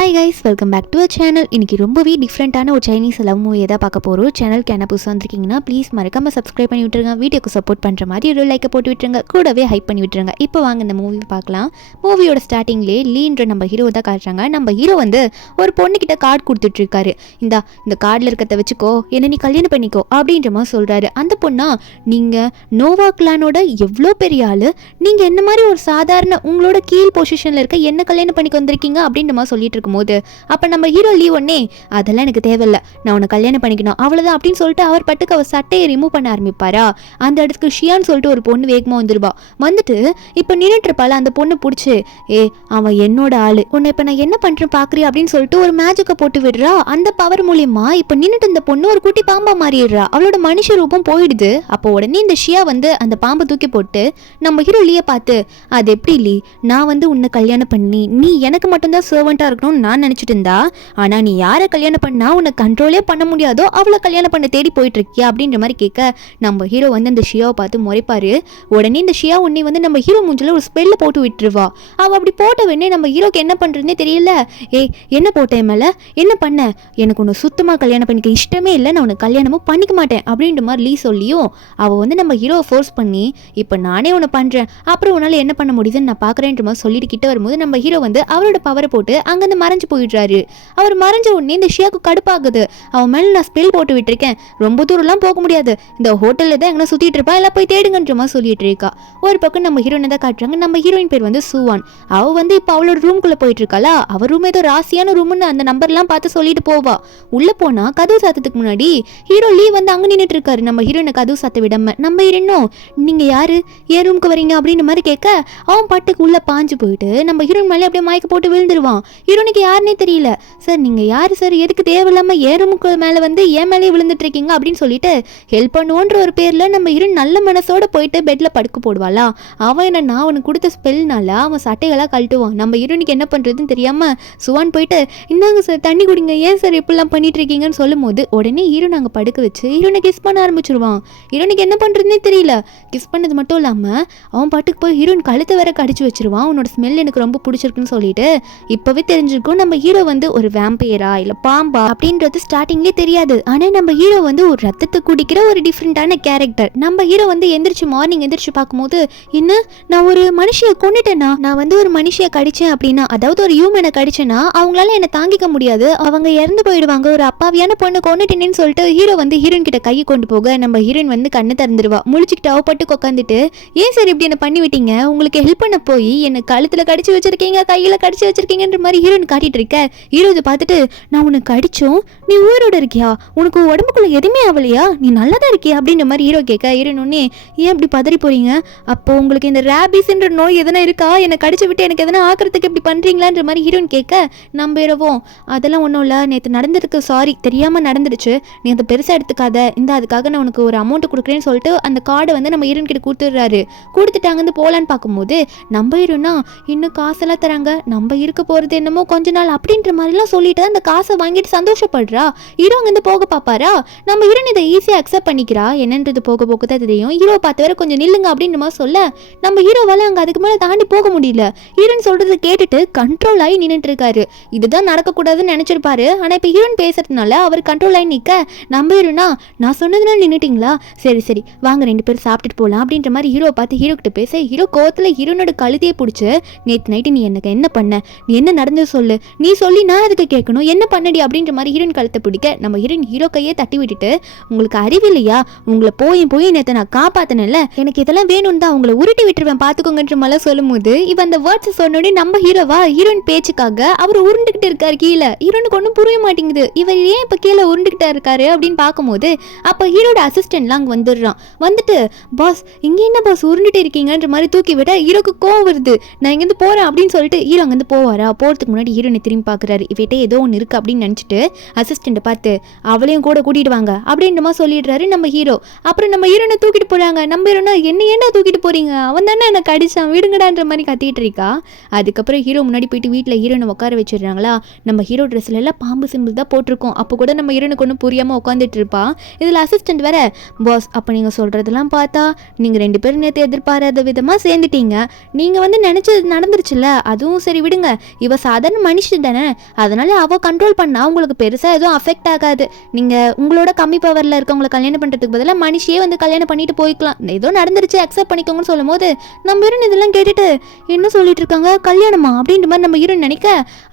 Hi guys, welcome back to a channel. இன்றைக்கி ரொம்பவே டிஃப்ரெண்ட்டான ஒரு சைனீஸ் லவ் மூவியை தான் பார்க்க போகிறோம். சேனலுக்கு என்ன புதுசாக வந்திருக்கீங்கன்னா ப்ளீஸ் மறக்காமல் சப்ஸ்கிரைப் பண்ணி விட்டுருங்க. வீடியோக்கு சப்போர்ட் பண்ணுற மாதிரி ஒரு லைக்கை போட்டு விட்டுருங்க, கூடவே ஹைப் பண்ணி விட்டுருங்க. இப்போ வாங்க இந்த மூவி பார்க்கலாம். மூவியோட ஸ்டார்டிங்லேயே லீன்ற நம்ம ஹீரோ தான் காட்டுறாங்க. நம்ம ஹீரோ வந்து ஒரு பொண்ணுக்கிட்ட கார்டு கொடுத்துட்ருக்காரு. இந்த கார்டில் இருக்கிறத வச்சுக்கோ, என்ன நீ கல்யாணம் பண்ணிக்கோ அப்படின்ற மாதிரி சொல்கிறாரு. அந்த பொண்ணா, நீங்கள் நோவா கிளானோட எவ்வளோ பெரிய ஆள், நீங்கள் என்ன மாதிரி ஒரு சாதாரண உங்களோட கீழ் பொசிஷனில் இருக்க என்ன கல்யாணம் பண்ணிக்க வந்திருக்கீங்க அப்படின்ற மாதிரி சொல்லிட்டு இருக்கும்போது, அப்ப நம்ம ஹீரோ லீவ் ஒன்னே, அதெல்லாம் எனக்கு தேவையில்ல, நான் உன்னை கல்யாணம் பண்ணிக்கணும் அவ்வளவுதான் அப்படின்னு சொல்லிட்டு அவர் பட்டுக்கு அவர் சட்டையை ரிமூவ் பண்ண ஆரம்பிப்பாரா. அந்த இடத்துக்கு ஷியான்னு சொல்லிட்டு ஒரு பொண்ணு வேகமா வந்துருவா. வந்துட்டு இப்ப நின்றுட்டு இருப்பாள். அந்த பொண்ணு பிடிச்சி, அவன் என்னோட ஆளு, உன்னை இப்ப நான் என்ன பண்றேன் பாக்குறியா அப்படின்னு சொல்லிட்டு ஒரு மேஜிக்கை போட்டு விடுறா. அந்த பவர் மூலியமா இப்ப நின்றுட்டு இந்த பொண்ணு ஒரு குட்டி பாம்பா மாறிடுறா. அவளோட மனுஷ ரூபம் போயிடுது. அப்போ உடனே இந்த ஷியா வந்து அந்த பாம்பை தூக்கி போட்டு நம்ம ஹீரோ லீயை பார்த்து, அது எப்படி லீ, நான் வந்து உன்னை கல்யாணம் பண்ணி நீ எனக்கு மட்டும்தான் சர்வெண்டா இருக்கணும்னு நான் நினைச்சிட்டு இருந்தா, ஆனா நீ யாரை கல்யாணம் பண்ணா உன்னை கண்ட்ரோலே பண்ண முடியாதோ அவளை கல்யாணம் பண்ண தேடி போயிட்டு இருக்கியா அப்படின்ற மாதிரி கேட்க, நம்ம ஹீரோ வந்து அந்த ஷியாவை பார்த்து முறைப்பாரு. உடனே இந்த ஷியா உன்னை வந்து நம்ம ஹீரோ மூஞ்சில ஒரு ஸ்பெல்ல போட்டு விட்டுருவா. அவ அப்படி போட்ட உடனே நம்ம ஹீரோக்கு என்ன பண்றதுன்னே தெரியல. என்ன போட்டேன் மேல, என்ன பண்ண, எனக்கு உன்னை சுத்தமா கல்யாணம் பண்ணிக்க இஷ்டமே இல்லை, நான் உன்னை கல்யாணமும் பண்ணிக்க மாட்டேன் அப்படின்ற மாதிரி லீ சொல்லியும் அவ வந்து நம்ம ஹீரோவை ஃபோர்ஸ் பண்ணி, இப்ப நானே உன்னை பண்றேன், அப்புறம் உன்னால என்ன பண்ண முடியுதுன்னு நான் பாக்குறேன்ற மாதிரி சொல்லிட்டு கிட்ட வரும்போது நம்ம ஹீரோ வந்து அவரோட பவரை போட்டு அங்கிருந்து மறைஞ்சு போயிடுறாரு. அவர் மறைஞ்ச உடனே இந்த ஷியாக்கு கடுப்பாகுது. அவன் மேல நான் ஸ்பெல் போட்டு விட்டுருக்கேன், ரொம்ப தூரம்லாம் போக முடியாது, இந்த ஹோட்டல்ல தான் எங்கன்னா சுத்திட்டு இருப்பா, எல்லாம் போய் தேடுங்கன்ற மாதிரி சொல்லிட்டு இருக்கா. ஒரு பக்கம் நம்ம ஹீரோயினை தான் காட்டுறாங்க. நம்ம ஹீரோயின் பேர் வந்து சுவான். அவ வந்து இப்போ அவளோட ரூம்குள்ள போயிட்டு இருக்காளா. அவர் ரூம் ஏதோ ராசியான ரூம்னு அந்த நம்பர்லாம் பார்த்து சொல்லிட்டு போவா. உள்ள போனா கதவு சாத்தத்துக்கு முன்னாடி ஹீரோ லீ வந்து அங்க நின்றுட்டு இருக்காரு. நம்ம ஹீரோயினை கதவு சாத்த விடாம, நம்ம ஹீரோயினும் நீங்க யாரு, ஏன் ரூமுக்கு வரீங்க அப்படின்ற மாதிரி கேட்க, அவன் பாட்டுக்கு உள்ள பாஞ்சு போயிட்டு நம்ம ஹீரோயின் மேலே அப்படியே மயக்க போட்டு விழுந்துருவான். ஹீரோனுக்கு யாருன்னே தெரியல. சார் நீங்க யாரு சார், எதுக்கு தேவையில்லாம ஏன் ரூமுக்கு மேல வந்து ஏன் மேலேயே விழுந்துட்டு இருக்கீங்க அப்படின்னு சொல்லிட்டு ஹெல்ப் பண்ணுவோன்ற ஒரு பேர்ல நம்ம ஹீரோயின் நல்ல மனசோட போயிட்டு பெட்ல படுக்க போடுவாளா. அவன் என்னன்னா அவனுக்கு கொடுத்த ஸ்பெல்னால அவன் சட்டைகளா கழட்டுவான். நம்ம ஹீரோனுக்கு என்ன பண்றதுன்னு தெரியாம சுவான் போயிட்டு, இந்தாங்க சார் தண்ணி குடிங்க, ஏன் சார் இப்படிலாம் பண்ணிட்டு இருக்கீங்கன்னு சொல்லும் போது உடனே ஹீரோன் அங்க படுக்க வச்சு ஹீரோனை கிஸ் பண்ண ஆரம்பிச்சிருவான். ஹீரோனுக்கு என்ன பண்றதுன்னே தெரியல. கிஸ் பண்ணது மட்டும் இல்லாம அவன் பாட்டுக்கு போய் ஹீரோயின் கழுத்தை வேற கடிச்சு வச்சிருவான். உன்னோட ஸ்மெல் எனக்கு ரொம்ப பிடிச்சிருக்குன்னு சொல்லிட்டு. இப்பவே தெரிஞ்சிருக்கும் நம்ம ஹீரோ வந்து ஒரு வேம்பையரா இல்ல பாம்பா அப்படின்றது ஸ்டார்டிங்லேயே தெரியாது. ஆனா நம்ம ஹீரோ வந்து ஒரு ரத்தத்தை குடிக்கிற ஒரு டிஃப்ரெண்டான கேரக்டர். நம்ம ஹீரோ வந்து மார்னிங் எந்திரிச்சு பார்க்கும்போது, என்ன நான் ஒரு மனுஷியை கொண்டுட்டேனா, நான் வந்து ஒரு மனுஷியை கடிச்சேன் அப்படின்னா, அதாவது ஒரு ஹியூமனை கடிச்சேன்னா அவங்களால என்னை தாங்கிக்க முடியாது, அவங்க இறந்து போயிடுவாங்க, ஒரு அப்பாவியான பொண்ணு கொண்டுட்டேன்னு சொல்லிட்டு ஹீரோ வந்து ஹீரோயின் கிட்ட கையை கொண்டு போக நம்ம ஹீரோயின் வந்து கண்ணை திறந்துருவா. முழிச்சுக்கிட்டு அவப்பட்டு உட்காந்துட்டு, ஏன் சார் இப்படி என்ன பண்ணி விட்டீங்க, உங்களுக்கு ஹெல்ப் பண்ண போய் என்ன கழுத்துல கடிச்சு வச்சிருக்கீங்க, கையில கடிச்சு வச்சிருக்கீங்கன்ற மாதிரி ஹீரோயின் காட்டிட்டு இருக்க. ஹீரோ இதை பார்த்துட்டு, நான் உனக்கு அடிச்சோம், நீ உயிரோட இருக்கியா, உனக்கு உடம்புக்குள்ள எதுவுமே ஆகலையா, நீ நல்லா தான் இருக்கியா அப்படின்ற மாதிரி ஹீரோ கேட்க, ஹீரோனே ஏன் இப்படி பதறி போறீங்க, அப்போ உங்களுக்கு இந்த ரேபிஸ்ன்ற நோய் எதனா இருக்கா, என்னை கடிச்சு விட்டு எனக்கு எதனா ஆக்கிறதுக்கு இப்படி பண்றீங்களான்ற மாதிரி ஹீரோன் கேட்க, நம்ம ஹீரோவும் அதெல்லாம் ஒன்றும் இல்லை, நேற்று நடந்திருக்கு, சாரி தெரியாமல் நடந்துடுச்சு, நீ அதை பெருசாக எடுத்துக்காத, அதுக்காக நான் உனக்கு ஒரு அமௌண்ட் கொடுக்குறேன்னு சொல்லிட்டு அந்த கார்டை வந்து நம்ம ஹீரோன் கிட்ட கொடுத்துடுறாரு. கொடுத்துட்டு அங்கேருந்து போகலான்னு பார்க்கும்போது நம்ம ஹீரோனா, இன்னும் காசெல்லாம் தராங்க, நம்ம இருக்க போகிறது என்னமோ கொஞ்ச நாள் அப்படின்ற மாதிரிலாம் சொல்லிட்டு அந்த காசை வாங்கிட்டு சந்தோஷப்படுறா. ஹீரோ அங்கேருந்து போக பார்ப்பாரா. நம்ம ஹீரோன் இதை ஈஸியாக அக்செப்ட் பண்ணிக்கிறா. என்னன்றது போக போக தான் தெரியும். ஹீரோ பார்த்து வேற கொஞ்சம் நில்லுங்க அப்படின்ற மாதிரி சொல்ல, நம்ம ஹீரோவால அங்கே அதுக்கு மேலே தாண்டி போக முடியல. ஹீரோன் சொல்றது கேட்டுட்டு கண்ட்ரோல் ஆகி நின்றுட்டு இருக்காரு. இதுதான் நடக்கக்கூடாதுன்னு நினைச்சிருப்பாரு. ஆனால் இப்போ ஹீரோன் பேசுறதுனால அவர் கண்ட்ரோல் ஆகி நிற்க, நம்ம ஹீரோனா, நான் சொன்னதுனால நின்றுட்டீங்களா, சரி சரி வாங்க ரெண்டு பேரும் சாப்பிட்டுட்டு போகலாம் அப்படின்ற மாதிரி ஹீரோ பார்த்து ஹீரோ கிட்ட பேச, ஹீரோ கோவத்தில் ஹீரோனோட கழுத்தையே பிடிச்சி, நேற்று நைட்டு நீ எனக்கு என்ன பண்ண, நீ என்ன நடந்தது சொல்லு, நீ சொல்லி நான் அதுக்கு கேட்கணும், என்ன பண்ணடி அப்படின்ற மாதிரி ஹீரோயின் கழுத்தை பிடிக்க, நம்ம ஹீரோ கையே தட்டி விட்டுட்டு, உங்களுக்கு அறிவில்லையா, உங்களை போய் நேற்று நான் காப்பாத்தினேன்ல, எனக்கு இதெல்லாம் வேணும்னு தான் உங்களை உருட்டி விட்டுருவேன் பார்த்துக்கோங்கன்ற மாதிரி சொல்லும் போது இவன் அந்த வேர்ட்ஸ் சொன்னோடனே நம்ம ஹீரோவா ஹீரோயின் பேச்சுக்காக அவர் உருண்டுகிட்டு இருக்காரு கீழே. ஹீரோனுக்கு ஒன்றும் புரிய மாட்டேங்குது, இவர் ஏன் இப்போ கீழே உருண்டுகிட்டா இருக்காரு அப்படின்னு பார்க்கும்போது அப்போ ஹீரோட அசிஸ்டன்ட்லாம் அங்கே வந்துடுறான். வந்துட்டு, பாஸ் இங்கே என்ன பாஸ் உருண்டுட்டு இருக்கீங்கன்ற மாதிரி தூக்கி விட ஹீரோக்கு கோவம் வருது. நான் இங்கேருந்து போகிறேன் அப்படின்னு சொல்லிட்டு ஹீரோ அங்கேருந்து போவாரா. போகிறதுக்கு முன்னாடி ஹீரோனை திரும்பி பார்க்குறாரு. இவட்டே ஏதோ ஒன்று இருக்குது அப்படின்னு நினச்சிட்டு அசிஸ்டண்ட்டை பார்த்து, அவளையும் கூட கூட்டிகிட்டு வாங்க அப்படின்ற மாதிரி சொல்லிடுறாரு நம்ம ஹீரோ. அப்புறம் நம்ம ஹீரோனை தூக்கிட்டு போகிறாங்க. நம்ம ஹீரோனா, என்ன ஏன்டா தூக்கிட்டு போகிறீங்க, அவன் தானே எனக்கு அடிச்சான், விடுங்கடான்ற மாதிரி கத்திட்டு இருக்கா. அதுக்கப்புறம் ஹீரோ முன்னாடி போயிட்டு வீட்டில் ஹீரோனை உட்கார வச்சிடுறாங்களா. நம்ம ஹீரோ ட்ரெஸ்ல எல்லாம் பாம்பு சிம்பிள் தான் போட்டிருக்கோம். அப்போ கூட நம்ம ஹீரோனுக்கு ஒன்றும் புரியாமல் உட்காந்துட்டு இருப்பா. இதில் அசிஸ்டன்ட் வேற, பாஸ் அப்போ நீங்கள் சொல்கிறதெல்லாம் பார்த்தா நீங்கள் ரெண்டு பேரும் நேற்று எதிர்பாராத விதமாக சேர்ந்துட்டீங்க, நீங்கள் வந்து நினச்சது நடந்துருச்சுல்ல, அதுவும் சரி விடுங்க, இவ சாதாரண மனுஷி தானே, அதனால அவள் கண்ட்ரோல் பண்ணா உங்களுக்கு பெருசாக எதுவும் அஃபெக்ட் ஆகாது. நீங்கள் உங்களோட கம்மி பவரில் இருக்கவங்களை கல்யாணம் பண்ணுறதுக்கு பதிலாக மனுஷியே வந்து கல்யாணம் பண்ணிட்டு போய்க்கலாம், ஏதோ நடந்துருச்சு அக்செப்ட் பண்ணிக்கோங்கன்னு சொல்லும் போது நம்ம ஹீரோயின் இதெல்லாம் கேட்டுட்டு என்ன சொல்லிட்டு இருக்காங்க, கல்யாணமா அப்படின்ற மாதிரி நம்ம ஹீரோயின் நினைக்க,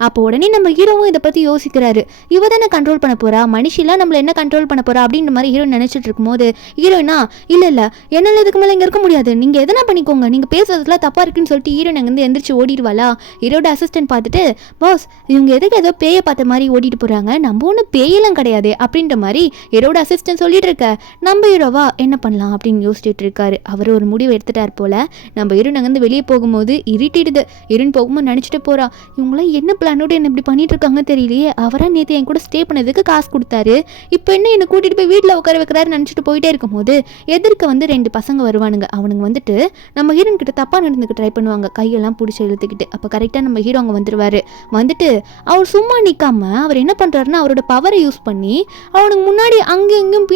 அப்போ உடனே நம்ம ஹீரோவும் இதை பற்றி யோசிக்கிறாரு. இவ தானே கண்ட்ரோல் பண்ண போறா, மனுஷிலாம் நம்மள என்ன கண்ட்ரோல் பண்ண போறா அப்படின்ற மாதிரி ஹீரோயின் நினைச்சிட்டு இருக்கும்போது ஹீரோயினா இல்லை என்னால் இதுக்கு மேலே இங்கே இருக்க முடியாது, நீங்கள் எதனா பண்ணிக்கோங்க, நீங்கள் பேசுறதுலாம் தப்பாக இருக்குன்னு சொல்லிட்டு ஹீரோயின் அங்கேருந்து எந்திரிச்சு ஓடிடுவாளா. ஹீரோட அசிஸ்டன்ட் பார்த்துட்டு பாஸ் இவங்க எதுக்கு ஏதோ பேயை பார்த்த மாதிரி ஓடிட்டு போகிறாங்க, நம்ம ஒன்றும் பேயெல்லாம் கிடையாது அப்படின்ற மாதிரி ஹீரோட அசிஸ்டன்ட் சொல்லிட்டு இருக்க, நம்ம ஹீரோவா என்ன பண்ணலாம் அப்படின்னு யோசிச்சுட்டு இருக்காரு. அவர் ஒரு முடிவு எடுத்துட்டார் போல. நம்ம ஹீரோயின் அங்கேருந்து வெளியே போகும்போது இருட்டிடுது. ஹீரோயின் போகும்போது நினச்சிட்டு போகிறா, இவங்களாம் என்ன பிளானோட என்ன இப்படி பண்ணிட்டு இருக்காங்க தெரியலையே, அவராக நேற்று என் கூட ஸ்டே பண்ணதுக்கு காசு கொடுத்தாரு, இப்போ என்ன என்னை கூட்டிகிட்டு போய் வீட்டில் உட்கார வைக்கிறாரு நினச்சிட்டு போயிட்டே இருக்கும்போது எதிர்க்க வந்து 2 பசங்க வருவானுங்க. அவனுங்க வந்துட்டு நம்ம ஹீரோயின் கிட்ட தப்பாக நடந்துக்க ட்ரை பண்ணுவாங்க, கையெல்லாம் பிடிச்சி இழுத்துக்கிட்டு. அப்போ கரெக்டாக நம்ம ஹீரோ அங்கே வந்துடுவார். வந்துட்டு அவர் சும்மா நிற்காம அவர் என்ன பண்ணுறாருன்னா அவரோட பவரை யூஸ் பண்ணி அவனுக்கு முன்னாடி அங்கேயும் இங்கேயும்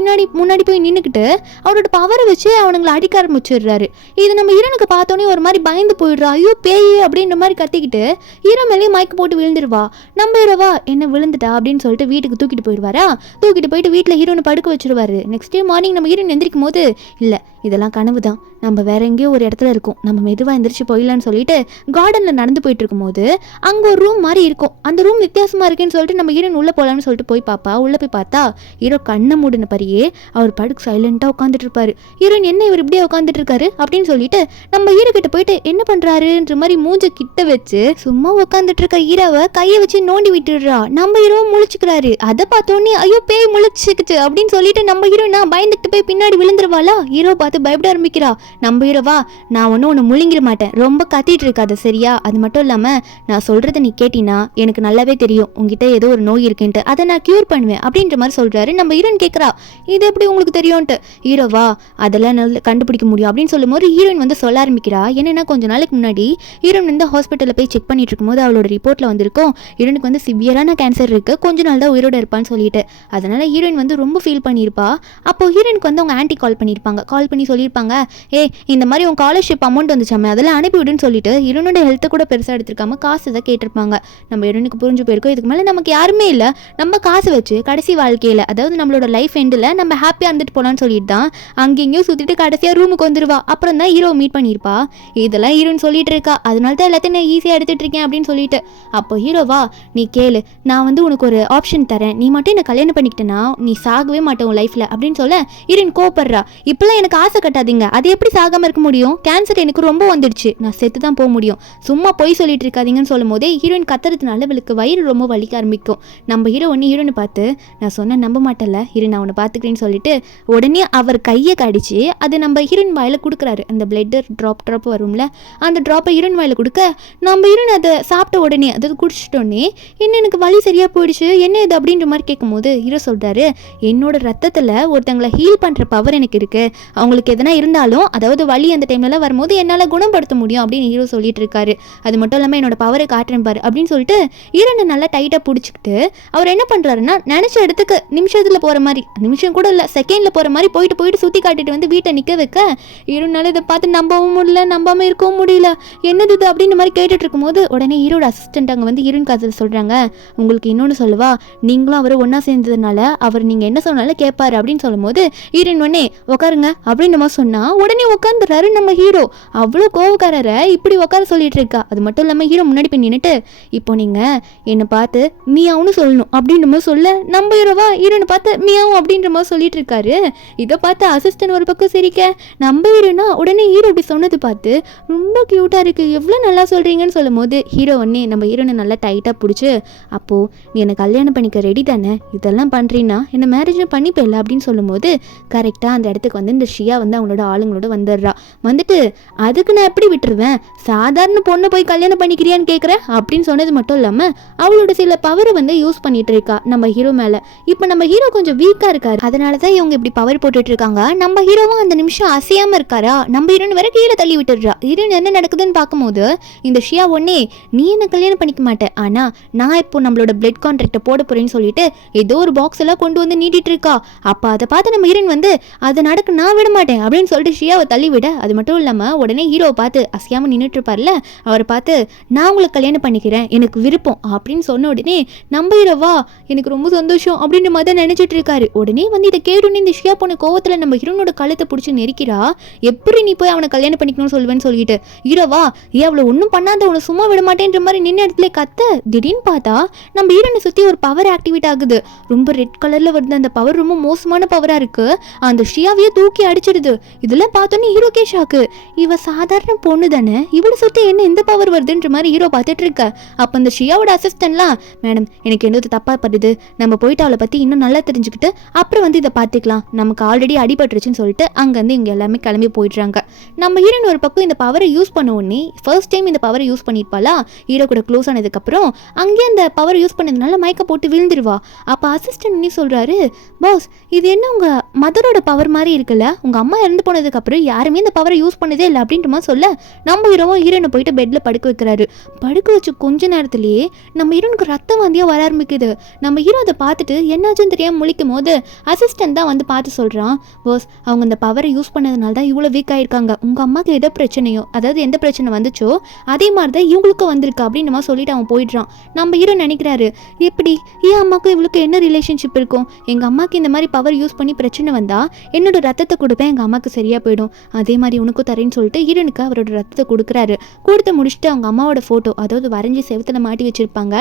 முன்னாடி போய் நின்றுக்கிட்டு அவரோட பவரை வச்சு அவனுங்களை அடிக்க ஆரம்பிச்சிடுறாரு. இது நம்ம ஹீரோனுக்கு பார்த்தோன்னே ஒரு மாதிரி பயந்து போயிடுறா, ஐயோ பேய் அப்படின்ற மாதிரி கத்திக்கிட்டு ஹீரோ மேலேயே மயக்க போட்டு விழுந்துருவா. நம்ம ஹீரோவா என்ன விழுந்துட்டா அப்படின்னு சொல்லிட்டு வீட்டுக்கு தூக்கிட்டு போயிடுவாரா. தூக்கிட்டு போயிட்டு வீட்டில் ஹீரோனை படுக்க வச்சிருவாரு. நெக்ஸ்ட் டே மார்னிங் நம்ம ஹீரோன் எந்திரிக்கும் போது இல்லை இதெல்லாம் கனவு தான், நம்ம வேற எங்கேயோ ஒரு இடத்துல இருக்கோம், நம்ம மெதுவாக எந்திரிச்சு போயிடலான்னு சொல்லிட்டு கார்டனில் நடந்து போயிட்டு இருக்கும்போது அங்கே ஒரு ரூம் மாதிரி இருக்கும். அந்த ரூம் வித்தியாசமாக இருக்குன்னு சொல்லிட்டு நம்ம ஹீரோயின் உள்ளே போகலான்னு சொல்லிட்டு போய் பார்ப்பா. உள்ளே போய் பார்த்தா ஹீரோ கண்ணை மூடின பரியே அவர் படுக்கு சைலண்டாக உட்காந்துட்டு இருப்பாரு. ஹீரோயின் என்ன இவர் இப்படியே உட்காந்துட்டு இருக்காரு அப்படின்னு சொல்லிட்டு நம்ம ஹீரோ கிட்ட போயிட்டு என்ன பண்ணுறாருன்ற மாதிரி மூஞ்ச கிட்ட வச்சு சும்மா உட்காந்துட்டு இருக்க ஹீரோவை கையை வச்சு நோண்டி விட்டுடுறா. நம்ம ஹீரோ முழிச்சுக்கிறாரு. அதை பார்த்தோன்னே ஐயோ பேய் முழிச்சுக்கிச்சு அப்படின்னு சொல்லிட்டு நம்ம ஹீரோயினா பயந்துட்டு போய் பின்னாடி விழுந்துருவாளா. ஹீரோ பார்த்து பயப்பட ஆரம்பிக்கிறா. நம்ம ஹீரோவா நான் ஒன்று முழுங்கிட மாட்டேன், ரொம்ப கத்திட்டு இருக்காது சரியா, அது மட்டும் இல்லாமல் நான் சொல்கிறத நீ கேட்டினா எனக்கு நல்லாவே தெரியும் உங்ககிட்ட ஏதோ ஒரு நோய் இருக்குன்ட்டு, அதை நான் க்யூர் பண்ணுவேன் அப்படின்ற மாதிரி சொல்கிறாரு. நம்ம ஹீரோயின் கேட்குறா இது எப்படி உங்களுக்கு தெரியும்ன்ட்டு. ஹீரோவா அதெல்லாம் நல்லா கண்டுபிடிக்க முடியும் அப்படின்னு சொல்லும்போது ஹீரோயின் வந்து சொல்ல ஆரம்பிக்கிறா. என்னென்னா கொஞ்ச நாளைக்கு முன்னாடி ஹீரோயின் வந்து ஹாஸ்பிட்டலில் போய் செக் பண்ணிட்டு இருக்கும்போது அவளோட ரிப்போர்ட்டில் வந்திருக்கும் ஹீரோனுக்கு வந்து சிவியரான கேன்சர் இருக்குது, கொஞ்ச நாள் தான் உயிரோட இருப்பான்னு சொல்லிட்டு. அதனால் ஹீரோயின் வந்து ரொம்ப ஃபீல் பண்ணியிருப்பா. அப்போ ஹீரோயினுக்கு வந்து அவங்க ஆன்ட்டி கால் பண்ணியிருப்பாங்க. கால் பண்ணி சொல்லியிருப்பாங்க, இந்த மாதிரி உன் ஸ்காலர்ஷிப் அமௌண்ட் வந்துச்சாமே அதெல்லாம் அனுப்பிவிடுன்னு சொல்லிட்டு ஹீரோனோட ஹெல்த்தை கூட பெருசாக எடுத்துருக்காம காசு தான் கேட்டிருப்பாங்க. நம்ம ஹீரோனுக்கு புரிஞ்சு போயிருக்கோம் இதுக்கு மேலே நமக்கு யாருமே இல்லை, நம்ம காசு வச்சு கடைசி வாழ்க்கையில் அதாவது நம்மளோட லைஃப் எண்டில் நம்ம ஹாப்பியாக இருந்துட்டு போகலான்னு சொல்லிட்டு தான் அங்கேயும் சுற்றிட்டு கடைசியாக ரூமுக்கு வந்துருவா. அப்புறம் தான் ஹீரோ மீட் பண்ணியிருப்பா. இதெல்லாம் ஹீரோன்னு சொல்லிட்டு இருக்கா, அதனால தான் எல்லாத்தையும் நான் ஈஸியாக எடுத்துகிட்டு இருக்கேன் அப்படின்னு சொல்லிட்டு. அப்போ ஹீரோவா நீ கேளு, நான் வந்து உனக்கு ஒரு ஆப்ஷன் தரேன், நீ மட்டும் என்னை கல்யாணம் பண்ணிக்கிட்டேன்னா நீ சாகவே மாட்டேன் உன் லைஃப்பில் அப்படின்னு சொல்ல ஹீரோயின் கோவப்படுறா. இப்போல்லாம் எனக்கு ஆசை கட்டாதீங்க, அது எப்படி சாகாமல் இருக்க முடியும், கேன்சர் எனக்கு ரொம்ப வந்துடுச்சு, நான் செத்து தான் போக முடியும், சும்மா போய் சொல்லிட்டு இருக்காதீங்கன்னு சொல்லும் போதே ஹீரோயின் கத்துறதுனால அவளுக்கு வயிறு ரொம்ப வலிக்க ஆரம்பிக்கும். நம்ம ஹீரோ ஒன்று ஹீரோனை பார்த்து நான் சொன்ன நம்ப மாட்டேன்ல இரு நான் உன்னை பார்த்துக்கிறேன்னு சொல்லிட்டு உடனே அவர் கையை கடிச்சு அது நம்ம ஹீரோயின் வாயில கொடுக்குறாரு. அந்த பிளட் ட்ராப் வரும்ல அந்த ட்ராப்பை ஹீரோயின் வாயில கொடுக்க நம்ம ஹீரோயின் அதை சாப்பிட்ட உடனே அதாவது குடிச்சிட்டோடனே என்ன எனக்கு வலி சரியா போயிடுச்சு என்ன இது அப்படின்ற மாதிரி கேட்கும்போது ஹீரோ சொல்றாரு என்னோட ரத்தத்தில் ஒருத்தங்களை ஹீல் பண்ணுற பவர் எனக்கு இருக்கு, அவங்களுக்கு எதனா இருந்தாலும் அதாவது வலி அந்த டைம்லலாம் வரும்போது என்னால் குணப்படுத்த முடியும் அப்படின்னு ஹீரோ சொல்லிட்டு இருக்காரு. அது மட்டும் இல்லாமல் என்னோட பவரை காட்டுறேன் பாரு அப்படின்னு சொல்லிட்டு ஹீரோனை நல்லா டைட்டாக பிடிச்சிக்கிட்டு அவர் என்ன பண்ணுறாருன்னா நினச்ச இடத்துக்கு நிமிஷத்தில் போகிற மாதிரி, நிமிஷம் கூட இல்லை செகண்டில் போகிற மாதிரி போயிட்டு சுற்றி காட்டிட்டு வந்து வீட்டை நிற்க வைக்க ஹீரோனால இதை பார்த்து நம்பவும் முடியல நம்பாமல் இருக்கவும் முடியல, என்னது இது அப்படின்ற மாதிரி கேட்டுட்டு இருக்கும்போது உடனே ஹீரோட அசிஸ்டன்ட் அங்கே வந்து ஹீரோயின் காதில் சொல்கிறாங்க உங்களுக்கு இன்னொன்று சொல்லவா, நீங்களும் அவரை ஒன்றா சேர்ந்ததுனால அவர் நீங்கள் என்ன சொன்னாலும் கேட்பாரு அப்படின்னு சொல்லும்போது ஹீரோயின் உடனே உட்காருங்க அப்படின்னு நம்ம சொன்னால் உடனே உட்காந்துறாரு நம்ம ஹீரோ. அவ்வளோ கோவக்காரரை இப்படி உட்கார சொல்லிட்டு இருக்கா. அது மட்டும் இல்லாமல் ஹீரோ முன்னாடி போய் நின்றுட்டு இப்போ நீங்கள் என்னை பார்த்து மியாவுன்னு சொல்லணும் அப்படின்ற மாதிரி சொல்ல நம்ம ஹீரோவா ஹீரோனை பார்த்து மியாவும் அப்படின்ற மாதிரி சொல்லிட்டு இருக்காரு. இதை பார்த்து அசிஸ்டன்ட் ஒரு பக்கம் சிரிக்க நம்ம ஹீரோனா உடனே ஹீரோ இப்படி சொன்னது பார்த்து ரொம்ப க்யூட்டாக இருக்குது எவ்வளோ நல்லா சொல்கிறீங்கன்னு சொல்லும் போது ஹீரோ உடனே நம்ம ஹீரோனை நல்லா டைட்டாக பிடிச்சி அப்போது நீ என்னை கல்யாணம் பண்ணிக்க ரெடி தானே, இதெல்லாம் பண்ணுறீன்னா என்னை மேரேஜும் பண்ணிப்பேல அப்படின்னு சொல்லும்போது கரெக்டாக அந்த இடத்துக்கு வந்து இந்த ஷியா வந்து அவங்களோட ஆளுங்களோட வந்துடுறா. வந்துட்டு அதுக்கு நான் எப்படி விட்டுருவேன், சாதாரண பொண்ணை போய் கல்யாணம் பண்ணிக்கிறியான்னு கேட்குறேன் அப்படின்னு சொன்னது மட்டும் இல்லாமல் அவளோட சில பவரை வந்து யூஸ் பண்ணிட்டு இருக்கா நம்ம ஹீரோ மேலே. இப்போ நம்ம ஹீரோ கொஞ்சம் வீக்காக இருக்காரு, அதனால தான் இவங்க இப்படி பவர் போட்டுட்டு இருக்காங்க. நம்ம ஹீரோவும் அந்த நிமிஷம் அசையாமல் இருக்காரா, நம்ம ஹீரோன்னு வேற கீழே தள்ளி விட்டுடுறா. ஹீரோயின் என்ன நடக்குதுன்னு பார்க்கும்போது இந்த ஷியா ஒன்னே நீ என்ன கல்யாணம் பண்ணிக்க மாட்டேன், ஆனால் நான் இப்போ நம்மளோட பிளட் கான்ட்ராக்டை போட போறேன்னு சொல்லிட்டு ஏதோ ஒரு பாக்ஸ் எல்லாம் கொண்டு வந்து நீட்டிட்டு இருக்கா. அப்போ அதை பார்த்து நம்ம ஹீரோயின் வந்து அதை நடக்க நான் விட மாட்டேன் அப்படின்னு சொல்லிட்டு ஷியாவை தள்ளிவிட, அது மட்டும் இல்லாமல் உடனே ஹீரோவை பார்த்து அசையாமல் நின்றுட்டு இருப்பார்ல, அவரை பார்த்து நான் உங்களுக்கு கல்யாணம் பண்ணிக்கிறேன், எனக்கு விருப்பம் அப்படின்னு சொன்ன உடனே நம்ம ஹீரோவா எனக்கு ரொம்ப சந்தோஷம் அப்படின்ற மாதிரி தான் நினைச்சிட்டு இருக்காரு. உடனே வந்து இதை கேட்டுன்னு இந்த ஷியா போன கோவத்தில் நம்ம ஹீரோனோட கழுத்தை பிடிச்சி நெரிக்கிறா. எப்படி நீ போய் அவனை கல்யாணம் பண்ணிக்கணும்னு சொல்லுவேன்னு சொல்லிட்டு ஹீரோவா அவளை ஒன்றும் பண்ணாத, உன்னை சும்மா விட மாட்டேன்ற மாதிரி நின்ன இடத்துல கத்த, திடீர்னு பார்த்தா நம்ம ஹீரோனை சுற்றி ஒரு பவர் ஆக்டிவேட் ஆகுது. ரொம்ப ரெட் கலரில் வருது. அந்த பவர் ரொம்ப மோசமான பவராக இருக்கு. அந்த ஷியாவையே தூக்கி அடிச்சிடுது. இதெல்லாம் பார்த்தோன்னே ஹீரோக்கே ஷாக்கு. இவ சாதாரண பொண்ணு தானே, இவளை சுற்றி என்ன இந்த பவர் வருதுன்ற மாதிரி ஹீரோ பார்த்துட்டு இருக்க. அப்போ அந்த ஷியாவோட அசிஸ்டன்ட்லாம், மேடம் எனக்கு என்னது தப்பாக படுது, நம்ம போயிட்டு அவளை பற்றி இன்னும் நல்லா தெரிஞ்சுக்கிட்டு அப்புறம் வந்து இதை பார்த்துக்கலாம், நமக்கு ஆல்ரெடி அடிபட்டுருச்சுன்னு சொல்லிட்டு அங்கேருந்து இங்கே எல்லாமே கிளம்பி போயிடுறாங்க. நம்ம ஹீரோன் ஒரு பக்கம் இந்த பவரை யூஸ் பண்ண உடனே ஃபர்ஸ்ட் டைம் இந்த பவரை யூஸ் பண்ணியிருப்பாளா, ஹீரோ கூட க்ளோஸ் ஆனதுக்கப்புறம் அங்கேயே அந்த பவரை யூஸ் பண்ணதுனால மயக்க போட்டு விழுந்துருவா. அப்போ அசிஸ்டன்ட் நீ சொல்கிறாரு, பாஸ் இது என்ன உங்கள் மதரோட பவர் மாதிரி இருக்குல்ல, உங்கள் அம்மா இறந்து போனதுக்கப்புறம் யாருமே இந்த பவரை யூஸ் பண்ணதே இல்லை அப்படின்ற மாதிரி சொல்ல, நம்ம ஹீரோனை போயிட்டு பெட்டில் படுக்க வைக்கிறாரு. படுக்க வச்சு கொஞ்ச நேரத்திலேயே நம்ம ஹீரோனுக்கு ரத்தம் வாந்தியாக வர ஆரம்பிக்குது. நம்ம ஹீரோ அதை பார்த்துட்டு என்னாச்சுன்னு தெரியாமல் முழிக்கும் போது அசிஸ்டன்ட் தான் வந்து பார்த்து சொல்கிறான், பாஸ் அவங்க அந்த பவரை யூஸ் பண்ணதுனால தான் இவ்வளோ வீக் ஆகிருக்காங்க, உங்கள் அம்மாவுக்கு எதோ பிரச்சனையோ, அதாவது எந்த பிரச்சனை வந்துச்சோ அதே மாதிரி தான் இவங்களுக்கும் வந்திருக்கு அப்படின்னு மாதிரி சொல்லிட்டு அவன் போயிடுறான். நம்ம ஹீரோ நினைக்கிறாரு, எப்படி என் அம்மாவுக்கும் இவளுக்கு என்ன ரிலேஷன்ஷிப் இருக்கும், எங்கள் அம்மாவுக்கு இந்த மாதிரி பவர் யூஸ் பண்ணி பிரச்சனை வந்தால் என்னோட ரத்தத்தை கொடுப்பேன், எங்கள் அம்மாவுக்கு சரியாக போயிடும், அதே மாதிரி உனக்கும் தரேன்னு சொல்லிட்டு ஹீரோனுக்கு அவரோட ரத்தத்தை கொடுக்குறாரு. கொடுத்து முடிச்சுட்டு அவங்க அம்மாவோட ஃபோட்டோ, அதாவது வரைஞ்சி செவத்தில் மாட்டி வச்சுருப்பாங்க,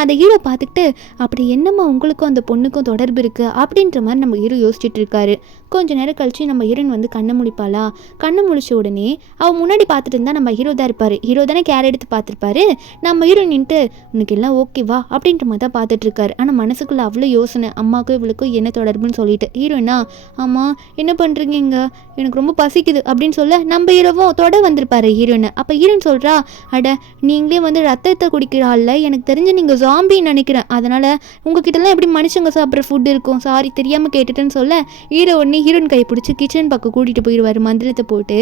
அந்த ஹீரோ பார்த்துக்கிட்டு அப்படி என்னம்மா உங்களுக்கும் அந்த பொண்ணுக்கும் தொடர்பு இருக்குது அப்படின்ற மாதிரி நம்ம ஹீரோ யோசிச்சுட்டு இருக்காரு. கொஞ்ச நேரம் கழிச்சு நம்ம ஹீரோயின் வந்து கண்ணை முழிப்பாளா, கண்ணை முழிச்ச உடனே அவன் முன்னாடி பார்த்துட்டு இருந்தா நம்ம ஹீரோ தான் இருப்பார். ஹீரோ தானே கேர் எடுத்து பார்த்துருப்பாரு. நம்ம ஹீரோயின்ட்டு உனக்கு எல்லாம் ஓகேவா அப்படின்ற மாதிரி தான் பார்த்துட்டு இருக்காரு. ஆனால் மனசுக்குள்ள அவ்வளோ யோசனை, அம்மாவுக்கும் இவளுக்கும் என்ன தொடர்புன்னு சொல்லிட்டு. ஹீரோயினா அம்மா என்ன பண்ணுறீங்க இங்கே, எனக்கு ரொம்ப பசிக்குது அப்படின்னு சொல்ல நம்ம ஹீரோவும் தொட வந்திருப்பாரு ஹீரோயினை. அப்போ ஹீரோயின் சொல்கிறா, அட நீங்களே வந்து ரத்தத்தை குடிக்கிறாள்ல, எனக்கு தெரிஞ்சு நீங்கள் ஜாம்பின்னு நினைக்கிறேன், அதனால் உங்ககிட்டலாம் எப்படி மனுஷங்க சாப்பிட்ற ஃபுட் இருக்கும், சாரி தெரியாமல் கேட்டுட்டேன்னு சொல்ல ஹீரோ உடனே ஹீரோயின் கை பிடிச்சி கிச்சன் பக்கம் கூட்டிகிட்டு போயிடுவார் மந்திரத்தை போட்டு.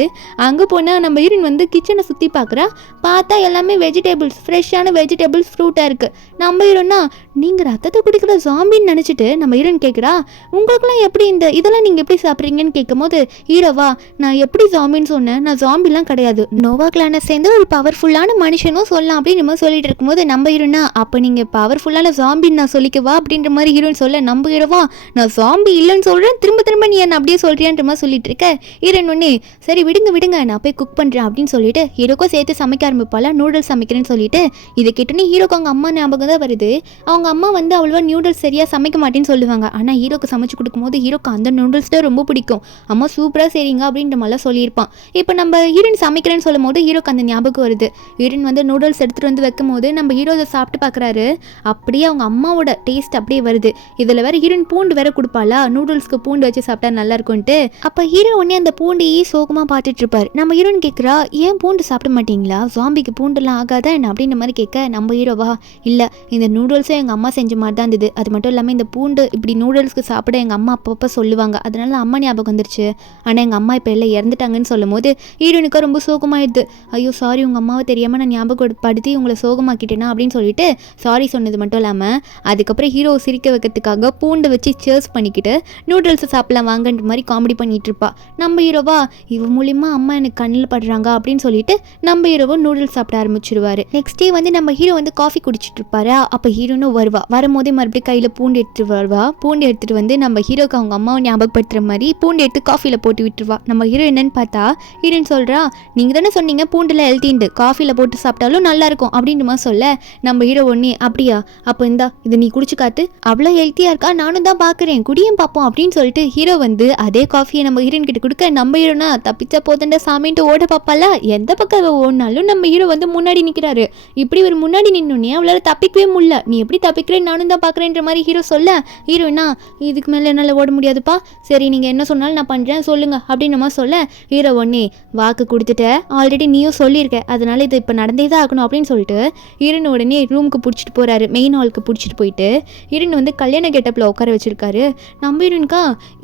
அங்கே போனால் நம்ம ஹீரோயின் வந்து கிச்சனை சுற்றி பார்க்குறா. பார்த்தா எல்லாமே வெஜிடபிள்ஸ், ஃப்ரெஷ்ஷான வெஜிடபிள்ஸ், ஃப்ரூட்டாக இருக்குது. நம்ம ஹீரோன்னா நீங்கள் ரத்தத்தை குடிக்கிற ஜாம்பின்னு நினச்சிட்டு நம்ம ஹீரோயின் கேட்குறா, உங்களுக்குலாம் எப்படி இதெல்லாம் நீங்கள் எப்படி சாப்பிட்றீங்கன்னு கேட்கும் போது ஹீரோவா நான் எப்படி ஜாம்பின்னு சொன்னேன், நான் ஜாம்பிலாம் கிடையாது, நோவா கிளானை சேர்ந்து ஒரு பவர்ஃபுல்லான மனுஷனும் சொல்லலாம் அப்படின்னு நம்ம சொல்லிட்டு இருக்கும்போது நம்ம ஹீரோனா அப்போ நீங்கள் பவர்ஃபுல்லான ஜாம்பின்னு நான் சொல்லிக்கவா அப்படின்ற மாதிரி ஹீரோயின் சொல்ல நம்ம ஹீரோவா நான் ஜாம்பி இல்லைன்னு சொல்கிறேன், திரும்ப திரும்ப நீ என்ன அப்படியே சொல்கிறியான்ற மாதிரி சொல்லிட்டு இருக்க. ஹீரோயின் ஒன்று சரி விடுங்க நான் போய் குக் பண்ணுறேன் அப்படின்னு சொல்லிட்டு ஹீரோக்கும் சேர்த்து சமைக்க ஆரம்பிப்பாளா, நூடுல்ஸ் சமைக்கிறேன்னு சொல்லிட்டு. இதை கேட்டோன்னே ஹீரோக்கு அவங்க அம்மா ஞாபகம் தான் வருது. அவங்க அம்மா வந்து அவ்வளோவா நூடுல்ஸ் சரியாக சமைக்க மாட்டேன்னு சொல்லுவாங்க. ஆனால் ஹீரோக்கு சமைச்சு கொடுக்கும்போது ஹீரோக்கு அந்த நூடுல்ஸ் தான் ரொம்ப பிடிக்கும். அம்மா சூப்பராக செய்றீங்க அப்படின்ற மாதிரிலாம் சொல்லியிருப்பான். இப்போ நம்ம ஹீரோயின் சமைக்கிறேன்னு சொல்லும் போது ஹீரோக்கு அந்த ஞாபகம் வருது. ஹீரோயின் வந்து நூடுல்ஸ் எடுத்துகிட்டு வந்து வைக்கும் போது நம்ம ஹீரோ அதை சாப்பிட்டு பார்க்குறாரு. அப்படியே அவங்க அம்மாவோட டேஸ்ட் அப்படியே வருது. இதில் வேற ஹீரோயின் பூண்டு வேற கொடுப்பாளா, நூடுல்ஸ்க்கு பூண்டு வச்சு சாப்பிட்டா நல்லா இருக்கும்ட்டு. அப்போ ஹீரோ உடனே அந்த பூண்டையே சோகமாக பார்த்துட்டு இருப்பார். நம்ம ஹீரோயின் கேட்குறா, ஏன் பூண்டு சாப்பிட மாட்டீங்களா, ஜாம்பிக்கு பூண்டுலாம் ஆகாதா என்ன அப்படின்ற மாதிரி கேட்க நம்ம ஹீரோவா இல்லை இந்த நூடுல்ஸும் எங்கள் அம்மா செஞ்ச மாதிரி தான் இருந்தது, அது மட்டும் இல்லாமல் இந்த பூண்டு இப்படி நூடுல்ஸ்க்கு சாப்பிட எங்கள் அம்மா அப்பப்போ சொல்லுவாங்க, அதனால அம்மா ஞாபகம் வந்துருச்சு, ஆனால் எங்கள் அம்மா இப்போ எல்லாம் இறந்துட்டாங்கன்னு சொல்லும் போது ஹீரோனுக்கு ரொம்ப சோகமாயிடுது. ஐயோ சாரி உங்கள் அம்மாவை தெரியாமல் நான் ஞாபகப்படுத்தி உங்களை சோகமாக்கிட்டேனா அப்படின்னு சொல்லிட்டு சாரி சொன்னது மட்டும் இல்லாமல் அதுக்கப்புறம் ஹீரோ சிரிக்க வைக்கிறதுக்காக பூண்டை வச்சு சேர்ஸ் பண்ணிக்கிட்டு நூடுல்ஸை சாப்பிடலாம் வாங்கன்ற மாதிரி காமெடி பண்ணிட்டு இருப்பா. நம்ம ஹீரோவா இவ மூலியமா அம்மா எனக்கு கண்ணில் படுறாங்க அப்படின்னு சொல்லிட்டு நம்ம ஹீரோவும் நூடுல்ஸ் சாப்பிட ஆரம்பிச்சிருவாரு. நெக்ஸ்ட் டே வந்து நம்ம ஹீரோ வந்து காஃபி குடிச்சிட்டு இருப்பாரா. அப்போ ஹீரோனும் வருவா. வரும்போதே மறுபடியும் கையில் பூண்டு எடுத்துட்டு வருவா. பூண்டு எடுத்துட்டு வந்து நம்ம ஹீரோக்கு அவங்க அம்மாவை ஞாபகப்படுத்துற மாதிரி பூண்டு எடுத்து காஃபியில் போட்டு விட்டுருவா. நம்ம ஹீரோ என்னன்னு பார்த்தா ஹீரோயின் சொல்கிறா, நீங்கள் தானே சொன்னீங்க பூண்டில் ஹெல்த்தின்ட்டு, காஃபியில் போட்டு சாப்பிட்டாலும் நல்லா இருக்கும் அப்படின்ற மாதிரி சொல்ல நம்ம ஹீரோ ஒன்னே அப்படியா, அப்போ இந்தா இது நீ குடிச்சு காட்டு, அவ்வளோ ஹெல்த்தியாக இருக்கா, நானும் தான் பார்க்குறேன், குடியும் பார்ப்போம் அப்படின்னு சொல்லிட்டு ஹீரோ வந்து அதே காஃபியை நம்ம ஹீரோயின் கிட்ட கொடுக்க நம்ம ஹீரோனா தப்பிச்சா போதண்ட சாமின்ட்டு ஓட பார்ப்பால. எந்த பக்கம் ஓடினாலும் நம்ம ஹீரோ வந்து முன்னாடி நிற்கிறாரு. இப்படி ஒரு முன்னாடி நின்னோடனே அவளால் தப்பிக்கவே முடியல. நீ எப்படி தப்பிக்கிறேன், நானும் தான் பார்க்குறேன்ற மாதிரி ஹீரோ சொல்ல ஹீரோனா இதுக்கு மேலே என்னால் ஓட முடியாதுப்பா, சரி நீங்கள் என்ன சொன்னாலும் நான் பண்ணுறேன் சொல்லுங்கள் அப்படின்னு நம்ம சொல்ல ஹீரோ ஒன்னே வாக்கு கொடுத்துட்ட, ஆல்ரெடி நீயும் சொல்லியிருக்க, அதனால இது இப்போ நடந்தே தான் ஆகணும் அப்படின்னு சொல்லிட்டு ஹீரோன் உடனே ரூமுக்கு பிடிச்சிட்டு போகிறாரு. மெயின் ஹாலுக்கு பிடிச்சிட்டு போயிட்டு ஹீரோன் வந்து கல்யாண கெட்டப்பில் உட்கார வச்சிருக்காரு. நம்ம ஹீரோனுக்கா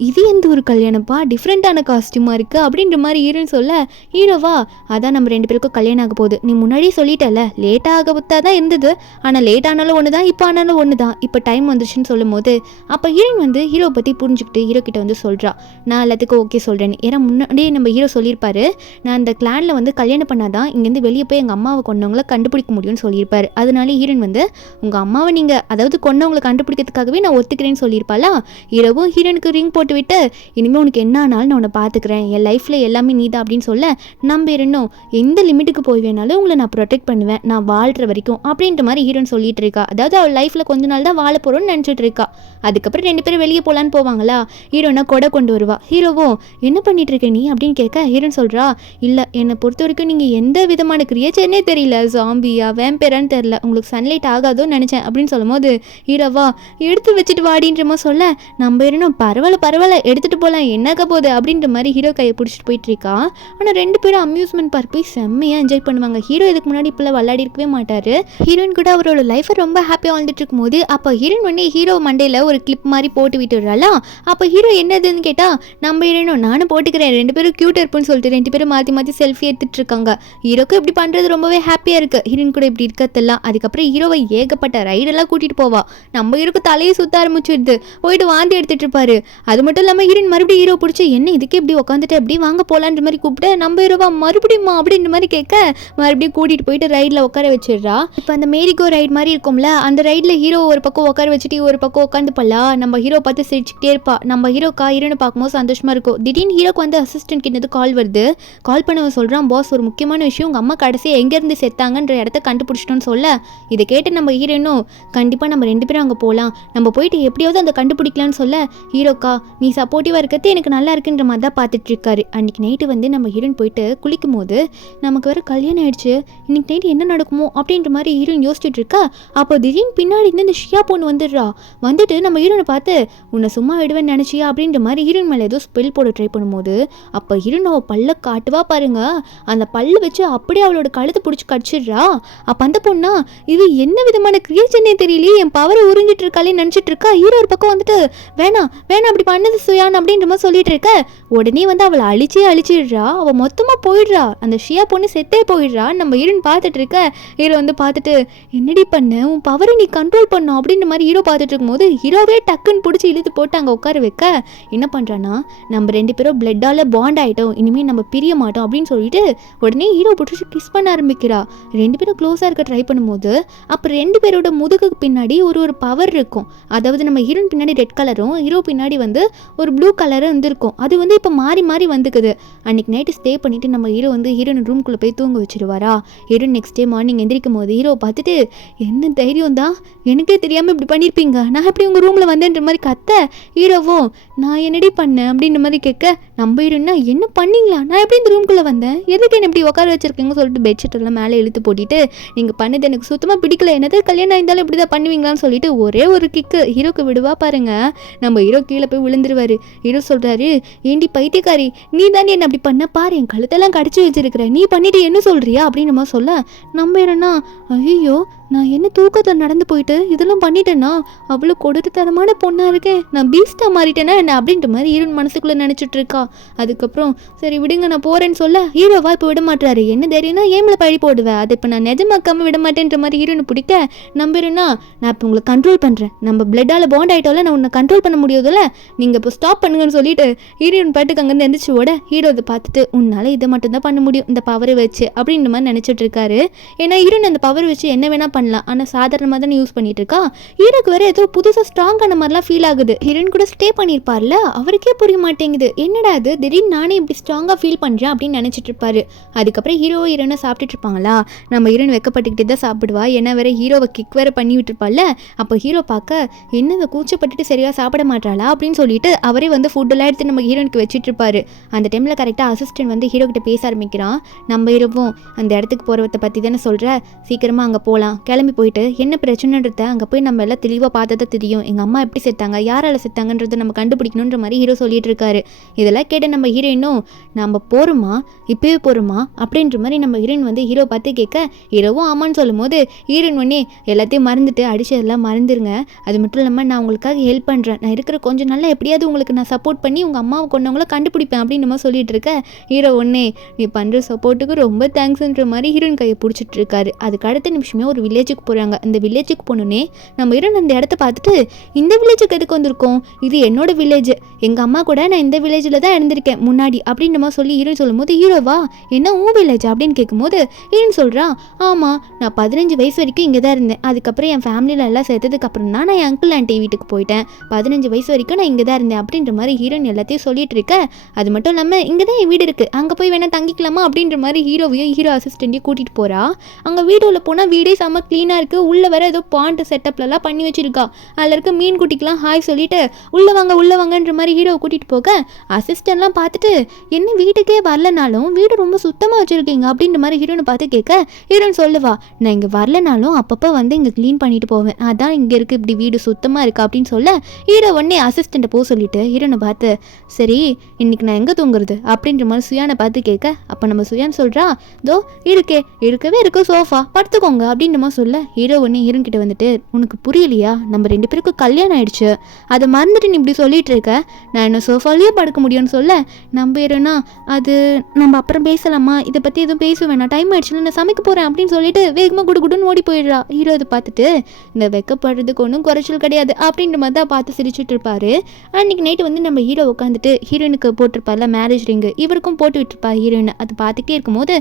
இது எந்த ஒரு கல்யாணப்பா, டிஃப்ரெண்ட்டான காஸ்டியூமாக இருக்குது அப்படின்ற மாதிரி ஹீரோயின் சொல்ல ஹீரோவா அதான் நம்ம 2 பேருக்கும் கல்யாணம் ஆக போகுது, நீ முன்னாடியே சொல்லிட்டல, லேட்டாக ஆக தான் இருந்தது, ஆனால் லேட் ஆனாலும் ஒன்று தான், இப்போ ஆனாலும் ஒன்று தான், இப்போ டைம் வந்துருச்சுன்னு சொல்லும் போது அப்போ ஹீரோயின் வந்து ஹீரோ பற்றி புரிஞ்சுக்கிட்டு ஹீரோ கிட்ட வந்து சொல்கிறா, நான் எல்லாத்துக்கும் ஓகே சொல்கிறேன். ஏன்னா முன்னாடியே நம்ம ஹீரோ சொல்லியிருப்பாரு, நான் அந்த கிளானில் வந்து கல்யாணம் பண்ணாதான் இங்கேருந்து வெளியே போய் எங்கள் அம்மாவை கொண்டவங்களை கண்டுபிடிக்க முடியும்னு சொல்லியிருப்பாரு. அதனால ஹீரோயின் வந்து உங்கள் அம்மாவை நீங்கள் அதாவது கொண்டவங்களை கண்டுபிடிக்கிறதுக்காகவே நான் ஒத்துக்கிறேன்னு சொல்லியிருப்பாளா. ஹீரோவும் ஹீரோனுக்கு ரிங் போட்டு விட்டு இனிமேல் உனக்கு என்ன ஆனாலும் நான் உன்னை பார்த்துக்கிறேன், என் லைஃப்பில் எல்லாமே நீ தான் அப்படின்னு சொல்ல, நம்ம இன்னும் எந்த லிமிட்டுக்கு போய் வேணாலும் உங்களை நான் ப்ரொடெக்ட் பண்ணுவேன், நான் வாழ்கிற வரைக்கும் அப்படின்ற மாதிரி ஹீரோயின் சொல்லிட்டு இருக்கா. அதாவது அவள் லைஃப்பில் கொஞ்ச நாள் தான் வாழ போகிறோன்னு நினச்சிட்டு இருக்கா. அதுக்கப்புறம் 2 பேரும் வெளியே போகலான்னு போவாங்களா. ஹீரோனா கொடை கொண்டு வருவா. ஹீரோவும் என்ன பண்ணிட்டு இருக்க நீ அப்படின்னு கேட்க ஹீரோன் சொல்கிறா, இல்லை என்னை பொறுத்த வரைக்கும் நீங்கள் எந்த விதமான கிரியேச்சர்னே தெரியல, ஜாம்பியா வேம்பேரான்னு தெரியல, உங்களுக்கு சன்லைட் ஆகாதோன்னு நினச்சேன் அப்படின்னு சொல்லும்போது ஹீரோவா எடுத்து வச்சுட்டு வாடின்றமா சொல்ல, நம்ம இன்னும் பரவாயில்ல எடுத்துகிட்டு போகலாம் என்னக்க போகுது அப்படின்ற மாதிரி ஹீரோ கையை பிடிச்சிட்டு போயிட்டு இருக்கா. ஆனால் 2 பேரும் அம்யூஸ்மெண்ட் பார்க் போய் செம்மையாக என்ஜாய் பண்ணுவாங்க. ஹீரோ இதுக்கு முன்னாடி இப்பெல்லாம் விளையாடி இருக்கவே மாட்டார். ஹீரோயின் கூட அவரோட லைஃப்பை ரொம்ப ஹாப்பியாக வாழ்ந்துட்டு இருக்கும்போது அப்போ ஹீரோயின் வந்து ஹீரோ மண்டையில் ஒரு கிளிப் மாதிரி போட்டு விட்டுறாளா. அப்போ ஹீரோ என்னதுன்னு கேட்டால் நம்ம ஹீரோனும் நானும் போட்டுக்கிறேன், 2 பேரும் க்யூட்டாக இருப்புன்னு சொல்லிட்டு 2 பேரும் மாற்றி செல்ஃபி எடுத்துட்டு இருக்காங்க. ஹீரோக்கு இப்படி பண்ணுறது ரொம்பவே ஹாப்பியாக இருக்குது. ஹீரோயின் கூட இப்படி இருக்கிறதெல்லாம். அதுக்கப்புறம் ஹீரோவை ஏகப்பட்ட ரைடெல்லாம் கூட்டிகிட்டு போவா. நம்ம ஹீரோக்கு தலையை சுற்ற ஆரம்பிச்சிடுது, போயிட்டு வாந்தி எடுத்துகிட்டு இருப்பாரு. அது மட்டும் இல்லாமல் ஹீரோயின் மறுபடியும் ஹீரோ பிடிச்சி என்ன இதுக்கு இப்படி உட்காந்துட்டு எப்படி வாங்க போகலான்ற மாதிரி கூப்பிட்டு நம்ம ஹீரோவா மறுபடியுமா அப்படின்ற மாதிரி கேட்க மறுபடியும் கூட்டிகிட்டு போயிட்டு ரைடில் உட்கார வச்சிடுறா. இப்போ அந்த மேரிகோ ரைட் மாதிரி இருக்கும்ல, அந்த ரைடில் ஹீரோ ஒரு பக்கம் உட்கார வச்சுட்டு ஒரு பக்கம் உட்காந்து பல்லா நம்ம ஹீரோ பார்த்து சிரிச்சுக்கிட்டே இருப்பா. நம்ம ஹீரோக்கா ஹீரோனை பார்க்கும்போது சந்தோஷமாக இருக்கும். திடீர்னு ஹீரோக்கு வந்து அசிஸ்டன்ட் கிட்ட கால் வருது. கால் பண்ணவன் சொல்கிறான், பாஸ் ஒரு முக்கியமான விஷயம், உங்கள் அம்மா கடைசியாக எங்கேருந்து செத்தாங்கன்ற இடத்த கண்டுபிடிச்சிட்டோன்னு சொல்ல, இதை கேட்டு நம்ம ஹீரோனும் கண்டிப்பாக நம்ம 2 பேரும் அங்கே போகலாம், நம்ம போயிட்டு எப்படியாவது அந்த கண்டுபிடிக்கலான்னு சொல்ல, ஹீரோக்கா நீ சப்போர்ட்டிவாக இருக்கிறது எனக்கு நல்லா இருக்குன்ற மாதிரி தான் பார்த்துட்டு இருக்காரு. அன்றைக்கி நைட்டு வந்து நம்ம ஹீரோயின் போயிட்டு குளிக்கும் போது நமக்கு வேறு கல்யாணம் ஆயிடுச்சு, இன்னைக்கு நைட்டு என்ன நடக்குமோ அப்படின்ற மாதிரி ஹீரோயின் யோசிச்சுட்டு இருக்கா. அப்போ திடீர்னு பின்னாடி இருந்து இந்த ஷியா பொண்ணு வந்துடுறா. வந்துட்டு நம்ம ஹீரோனை பார்த்து உன்னை சும்மா விடுவேன்னு நினச்சியா அப்படின்ற மாதிரி ஹீரோயின் மேலே ஏதோ ஸ்பெல் போட ட்ரை பண்ணும்போது அப்போ ஹீரோயின் அவள் பல்ல காட்டுவா பாருங்க, அந்த பல்லு வச்சு அப்படியே அவளோட கழுத்தை பிடிச்சி கடிச்சிடுறா. அப்போ அந்த பொண்ணா இது என்ன விதமான கிரியேச்சர்னே தெரியலையே, என் பவரை உறிஞ்சிட்டு இருக்காளே நினச்சிட்டு இருக்கா. ஹீரோ ஒரு பக்கம் வந்துட்டு வேணாம் அப்படி பண்ணது சுயான் அப்படின்ற மாதிரி சொல்லிட்டு இருக்க. உடனே வந்து அவளை அழிச்சிடுறா. அவள் மொத்தமாக போயிடுறா. அந்த ஷியா பொண்ணு செத்தே போயிடுறா. நம்ம ஹீரோயின் பார்த்துட்டு இருக்க. ஹீரோ வந்து பார்த்துட்டு என்னடி பண்ண, உன் பவரை நீ கண்ட்ரோல் பண்ணும் அப்படின்ற மாதிரி ஹீரோ பார்த்துட்டு இருக்கும்போது ஹீரோவே டக்குன்னு பிடிச்சி இழுத்து போட்டு அங்கே உட்கார வைக்க என்ன பண்ணுறான்னா, நம்ம 2 பேரும் பிளட்டால் பாண்ட் ஆகிட்டோம், இனிமேல் நம்ம பிரிய மாட்டோம் அப்படின்னு சொல்லிட்டு உடனே ஹீரோ பிடிச்சி கிஸ் பண்ண ஆரம்பிக்கிறா. 2 பேரும் க்ளோஸாக இருக்க ட்ரை பண்ணும்போது அப்புறம் 2 பேரோட முதுகுக்கு பின்னாடி ஒரு பவர் இருக்கும். அதாவது நம்ம ஹீரோயின் பின்னாடி ரெட் கலரும் ஹீரோ பின்னாடி வந்து ஒரு ப்ளூ கலரும் வந்துருக்கும். அது வந்து இப்போ மாறி வந்துக்குது. அன்றைக்கி நைட்டு ஸ்டே பண்ணிவிட்டு நம்ம ஹீரோ வந்து ஹீரோயின் ரூம்குள்ளே போய் தூங்க வச்சுருவாரா. ஹீரோயின் நெக்ஸ்ட் டே மார்னிங் எந்திரிக்கும் போது ஹீரோ பார்த்துட்டு என்ன தைரியம் தான், எனக்கே தெரியாமல் இப்படி பண்ணியிருப்பீங்க, நான் எப்படி உங்கள் ரூமில் வந்தேன்ற மாதிரி கத்த, ஹீரோவோ நான் என்னடி பண்ணேன் அப்படின்ற மாதிரி கேட்க நம்ம ஹீரோயின்னா என்ன பண்ணீங்களா, நான் எப்படி இந்த ரூம்குள்ளே வந்தேன், எதுக்கு என்ன இப்படி உட்கார வச்சுருக்கீங்கன்னு சொல்லிட்டு பெட்ஷீட் எல்லாம் மேலே இழுத்து போட்டிட்டு நீங்கள் பண்ணது எனக்கு சுத்தமாக பிடிக்கல, என்னது கல்யாணம் இருந்தாலும் இப்படி தான் பண்ணுவீங்களான்னு சொல்லிட்டு ஒரே ஒரு கிக்கு ஹீரோக்கு விடுவா பாருங்க. நம்ம ஹீரோ கீழே போய் விழுந்துருவாரு. ஹீரோ சொல்கிறாரு, ஏண்டி பைத்தியக்காரி, நீ தாண்டி என்ன அப்படி பண்ண பாரு, என் கழுத்தெல்லாம் கடிச்சு வச்சிருக்கிற, நீ பண்ணிட்டு என்ன சொல்கிறியா அப்படின்னு நம்ம சொல்ல, நம்ம என்னன்னா ஐயோ நான் என்ன தூக்கத்தில் நடந்து போயிட்டு இதெல்லாம் பண்ணிட்டேன்னா அவ்வளோ கொடுத்துத்தனமான பொண்ணாக இருக்கேன், நான் பீஸ்டாக மாறிட்டேன்னா என்ன அப்படின்ற மாதிரி ஹீரோயின் மனசுக்குள்ளே நினச்சிட்டு இருக்கா. அதுக்கப்புறம் சரி விடுங்க நான் போகிறேன்னு சொல்ல ஹீரோவா இப்போ விட மாட்டாரு. என்ன தெரியும்னா ஏமில் பழி போடுவேன், அதை இப்போ நான் நிஜமாக்காமல் விட மாட்டேன்ற மாதிரி ஹீரோனை பிடிக்க நம்புறேன்னா நான் இப்போ உங்களை கண்ட்ரோல் பண்ணுறேன், நம்ம பிளட்டால் பாண்ட் ஆகிட்டோம்ல, நான் உன்னை கண்ட்ரோல் பண்ண முடியாதுல்ல, நீங்கள் இப்போ ஸ்டாப் பண்ணுங்கன்னு சொல்லிட்டு ஹீரோயின் பாட்டுக்கு அங்கேருந்து எந்திரிச்சு ஓட ஹீரோ அதை பார்த்துட்டு உன்னால் இதை மட்டும்தான் பண்ண முடியும் இந்த பவரை வச்சு அப்படின்ற மாதிரி நினச்சிட்டு இருக்காரு. ஏன்னா ஹீரோயின் அந்த பவர் வச்சு என்ன வேணால் பண்ணலாம், ஆனால் சாதாரணமாக தானே யூஸ் பண்ணிட்டு இருக்கா. ஹீரோக்கு வேற ஏதோ புதுசாக ஸ்ட்ராங்கான மாதிரிலாம் ஃபீல் ஆகுது. ஹீரோயின் கூட ஸ்டே பண்ணியிருப்பார்ல, அவருக்கே புரிய மாட்டேங்குது என்னடா அது திடீர்னு நானே இப்படி ஸ்ட்ராங்காக ஃபீல் பண்ணுறேன் அப்படின்னு நினச்சிட்டு இருப்பாரு. அதுக்கப்புறம் ஹீரோனை சாப்பிட்டுட்டு இருப்பாங்களா, நம்ம ஹீரோயின் வெக்கப்பட்டுக்கிட்டே தான் சாப்பிடுவா. ஏன்னா வேற ஹீரோவை கிக் வேற பண்ணி விட்டுருப்பாள்ல. அப்போ ஹீரோ பார்க்க என்ன கூச்சப்பட்டுட்டு சரியாக சாப்பிட மாட்டாளா அப்படின்னு சொல்லிட்டு அவரே வந்து ஃபுட்டெல்லாம் எடுத்து நம்ம ஹீரோனுக்கு வச்சுட்டு இருப்பாரு. அந்த டைமில் கரெக்டாக அசிஸ்டன்ட் வந்து ஹீரோ கிட்ட பேச ஆரம்பிக்கிறான். நம்ம ஹீரோவும் அந்த இடத்துக்கு போகிறவத்தை பற்றி தானே சொல்கிற, சீக்கிரமாக அங்கே போகலாம், கிளம்பி போயிட்டு என்ன பிரச்சனைன்றத அங்கே போய் நம்ம எல்லாம் தெளிவாக பார்த்தா தெரியும், எங்கள் அம்மா எப்படி செத்தாங்க, யாரால செத்தாங்கன்றதை நம்ம கண்டுபிடிக்கணுன்ற மாதிரி ஹீரோ சொல்லிட்டு இருக்காரு. இதெல்லாம் கேட்ட நம்ம ஹீரோயினும் நம்ம போகிறோமா இப்போவே போகிறோமா அப்படின்ற மாதிரி நம்ம ஹீரோயின் வந்து ஹீரோ பார்த்து கேட்க ஹீரோவும் ஆமான்னு சொல்லும் போது ஹீரோயின் ஒன்னே எல்லாத்தையும் மறந்துட்டு அடிச்சதெல்லாம் மறந்துருங்க, அது மட்டும் இல்லாமல் நான் உங்களுக்காக ஹெல்ப் பண்ணுறேன், நான் இருக்கிற கொஞ்சம் நாள் எப்படியாவது உங்களுக்கு நான் சப்போர்ட் பண்ணி உங்கள் அம்மாவை கொண்டவங்கள கண்டுபிடிப்பேன் அப்படின்னு நம்ம சொல்லிட்டு இருக்க ஹீரோ ஒன்னே நீ பண்ணுற சப்போர்ட்டுக்கு ரொம்ப தேங்க்ஸ்ன்ற மாதிரி ஹீரோயின் கையை பிடிச்சிட்டு இருக்காரு. அதுக்கு அடுத்த நிமிஷமே ஒரு வில்லேஜுக்கு போகிறாங்க. இந்த வில்லேஜுக்கு போனோன்னே நம்ம ஹீரோயின் அந்த இடத்த பார்த்துட்டு இந்த வில்லேஜுக்கு எதுக்கு வந்திருக்கோம், இது என்னோட வில்லேஜ், எங்கள் அம்மா கூட நான் இந்த வில்லேஜில் தான் இருந்திருக்கேன் முன்னாடி அப்படின்ற மாதிரி சொல்லி ஹீரோயின் சொல்லும்போது ஹீரோவா என்ன உன் வில்லேஜ் அப்படின்னு கேட்கும்போது ஹீரோயின் சொல்கிறான் ஆமாம் நான் 15 வயசு வரைக்கும் இங்கே தான் இருந்தேன். அதுக்கப்புறம் என் ஃபேமிலியில் எல்லாம் சேர்த்ததுக்கப்புறம் தான் நான் என் அங்கிள் ஆண்டி வீட்டுக்கு போயிட்டேன். 15 வயசு வரைக்கும் நான் இங்கே தான் இருந்தேன் அப்படின்ற மாதிரி ஹீரோயின் எல்லாத்தையும் சொல்லிட்டு இருக்க. அது மட்டும் இல்லாமல் இங்கே தான் என் வீடு இருக்குது, அங்கே போய் வேணால் தங்கிக்கலாமா அப்படின்ற மாதிரி ஹீரோவையும் ஹீரோ அசிஸ்டண்ட்டையும் கூட்டிகிட்டு போகிறா. அங்கே வீடு உள்ள போனால் வீடே செம்ம க்ளீனாக இருக்குது. உள்ளே வர ஏதோ பாண்ட் செட்டப்லலாம் பண்ணி வச்சுருக்கா. அதில் இருக்க மீன் குட்டிக்கெலாம் ஹாய் சொல்லிட்டு உள்ளே வாங்கன்ற மாதிரி ஹீரோவை கூட்டிகிட்டு போக அசிஸ்டன்ட்லாம் பார்த்துட்டு என்ன வீட்டுக்கே வரலனாலும் வீடு ரொம்ப சுத்தமாக வச்சுருக்கீங்க அப்படின்ற மாதிரி ஹீரோனை பார்த்து கேட்க ஹீரோன் சொல்லுவா நான் இங்கே வரலனாலும் அப்பப்போ வந்து இங்கே க்ளீன் பண்ணிட்டு போவேன், அதான் இங்கே இருக்குது இப்படி வீடு சுத்தமாக இருக்கா அப்படின்னு சொல்ல ஹீரோ உடனே அசிஸ்டண்ட்டை போக சொல்லிட்டு ஹீரோனை பார்த்து சரி இன்னைக்கு நான் எங்கே தூங்குறது அப்படின்ற மாதிரி சுயானை பார்த்து கேட்க அப்போ நம்ம சுயான் சொல்கிறா தோ இருக்கவே இருக்கு சோஃபா படுத்துக்கோங்க அப்படின்ற மாதிரி சொல்ல ஹீரோ உடனே ஹீரோன் கிட்ட வந்துட்டு உனக்கு புரியலையா, நம்ம 2 பேருக்கும் கல்யாணம் ஆயிடுச்சு, அதை மறந்துட்டு நீ இப்படி சொல்லிட்டு இருக்க, நான் என்ன சோஃபாலேயே படுக்க முடியும்னு சொல்ல நம்பிடுறேன்னா அது நம்ம அப்புறம் பேசலாமா, இதை பற்றி எதுவும் பேச வேணாம், டைம் ஆயிடுச்சுன்னு நான் சமைக்க போகிறேன் அப்படின்னு சொல்லிட்டு வேகமாக குடுன்னு ஓடி போயிடுறா. ஹீரோ அதை பார்த்துட்டு இந்த வெக்கப்படுறதுக்கு ஒன்றும் குறைச்சல் கிடையாது அப்படின்ற மாதிரி தான் பார்த்து சிரிச்சுட்டு இருப்பாரு. அன்றைக்கி நைட்டு வந்து நம்ம ஹீரோ உட்காந்துட்டு ஹீரோயினுக்கு போட்டிருப்பார்ல மேரேஜ் ரிங்கு இவருக்கும் போட்டு விட்டுருப்பா ஹீரோயின். அது பார்த்துக்கிட்டே இருக்கும்போது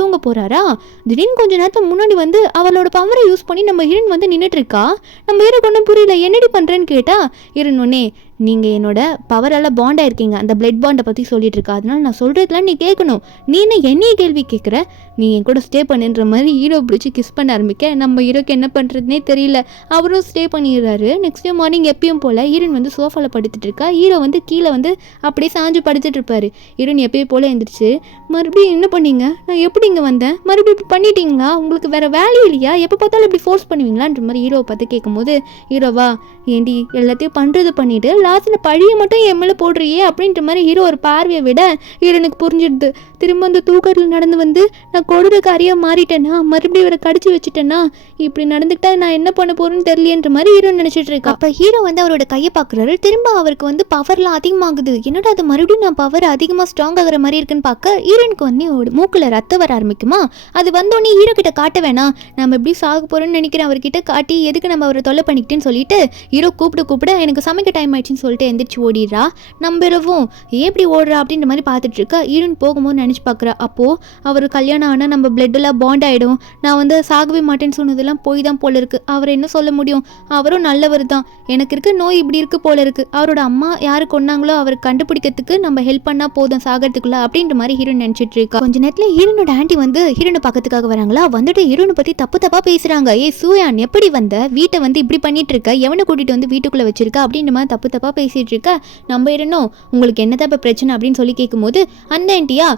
தூங்க போகிறாரா, திடீர்னு கொஞ்சம் நேரத்துக்கு முன்னாடி வந்து அவளோட பவரை யூஸ் பண்ணி நம்ம ஹீரோயின் வந்து நின்றுட்டு இருக்கா. நம்ம ஹீரோ ஒன்றும் புரியல என்னடி பண்ணுறேன்னு கேட்டால் ஹீரோயின் ஒன்னே நீங்கள் என்னோட பவரால் பாண்டாக இருக்கீங்க, அந்த பிளட் பாண்டை பற்றி சொல்லிட்டு இருக்கா, அதனால நான் சொல்கிறதுலாம் நீ கேட்கணும், நீ என்ன என்னைய கேள்வி கேட்குற, நீ என் கூட ஸ்டே பண்ணுன்ற மாதிரி ஹீரோ பிடிச்சி கிஸ் பண்ண ஆரம்பிக்க நம்ம ஹீரோக்கு என்ன பண்ணுறதுனே தெரியல. அவரும் ஸ்டே பண்ணிடுறாரு. நெக்ஸ்ட் டே மார்னிங் எப்பயும் போல் ஹீரோயின் வந்து சோஃபாவில் படுத்துட்டு இருக்கா. ஹீரோ வந்து கீழே வந்து அப்படியே சாஞ்சு படுத்துட்டு இருப்பாரு. ஹீரோயின் எப்பயும் போல் எழுந்திரிச்சு மறுபடியும் என்ன பண்ணீங்க, நான் எப்படி இங்கே வந்தேன், மறுபடியும் இப்படி பண்ணிட்டீங்களா, உங்களுக்கு வேறு வேலையும் இல்லையா, எப்போ பார்த்தாலும் இப்படி ஃபோர்ஸ் பண்ணுவீங்களான்ற மாதிரி ஹீரோவை பார்த்து கேட்கும்போது ஹீரோவா ஏண்டி எல்லாத்தையும் பண்ணுறது பண்ணிவிட்டு லாஸ்ட்டில் பழியை மட்டும் என் மேலே போடுறியே அப்படின்ற மாதிரி ஹீரோ ஒரு பார்வையை விட ஹீரோனுக்கு புரிஞ்சிடுது. திரும்ப அந்த தூக்கத்தில் நடந்து வந்து நான் கொடுறக்காரியாக மாறிட்டேன்னா மறுபடியும் இவரை கடிச்சு வச்சுட்டேன்னா இப்படி நடந்துக்கிட்டா நான் என்ன பண்ண போகிறேன்னு தெரியலன்ற மாதிரி ஹீரோ நினச்சிட்டு இருக்கா. அப்போ ஹீரோ வந்து அவரோட கையை பார்க்குறாரு. திரும்ப அவருக்கு வந்து பவர்லாம் அதிகமாகுது. என்னோட அது மறுபடியும் நான் பவர் அதிகமாக ஸ்ட்ராங் ஆகிற மாதிரி இருக்குன்னு பார்க்க ஹீரோனுக்கு வந்து மூக்கில் ரத்தம் வர ஆரம்பிக்குமா. அது வந்தோடனே ஹீரோ கிட்ட காட்ட வேணாம், நம்ம எப்படி சாக போகிறோன்னு நினைக்கிறேன், அவர்கிட்ட காட்டி எதுக்கு நம்ம அவரை தொல்லை பண்ணிக்கிட்டேன்னு சொல்லிட்டு ஹீரோ கூப்பிட எனக்கு சமைக்க டைம் ஆயிடுச்சுன்னு சொல்லிட்டு எந்திரிச்சு ஓடிடுறா. நம்பவும் ஏன் இப்படி ஓடுறா அப்படின்ற மாதிரி பார்த்துட்டு இருக்கா. ஹீரோயின் போகும்போது நினச்சி பார்க்குறா, அப்போது அவர் கல்யாணம் ஆனால் நம்ம பிளட்டெல்லாம் பாண்ட் ஆகிடும், நான் வந்து சாகவே மாட்டேன்னு சொன்னதெல்லாம் போய் தான் போல இருக்குது, அவர் என்ன சொல்ல முடியும், அவரும் நல்லவர் தான், எனக்கு இருக்க நோய் இப்படி இருக்குது போல இருக்குது, அவரோட அம்மா யாரு கொண்டாங்களோ அவருக்கு கண்டுபிடிக்கிறதுக்கு நம்ம ஹெல்ப் பண்ணால் போதும் சாகிறதுக்குள்ள அப்படின்ற மாதிரி ஹீரோயின் நினச்சிட்டு இருக்கா. கொஞ்ச நேரத்தில் ஹீரோனோட ஆண்டி வந்து ஹீரோனை பக்கத்துக்காக வராங்களா. வந்துட்டு ஹீரோனை பற்றி தப்பாக பேசுகிறாங்க. ஏய் சூயான் எப்படி வந்த, வீட்டை வந்து இப்படி பண்ணிட்டு இருக்க, எவனை கூட்டிகிட்டு வந்து வீட்டுக்குள்ளே வச்சிருக்க அப்படின்ற மாதிரி தப்பாக பேசிகிட்டு இருக்க. நம்ம இருந்தோம் உங்களுக்கு என்னதான் இப்போ பிரச்சனை அப்படின்னு சொல்லி கேட்கும்போது அந்த ஆண்டியா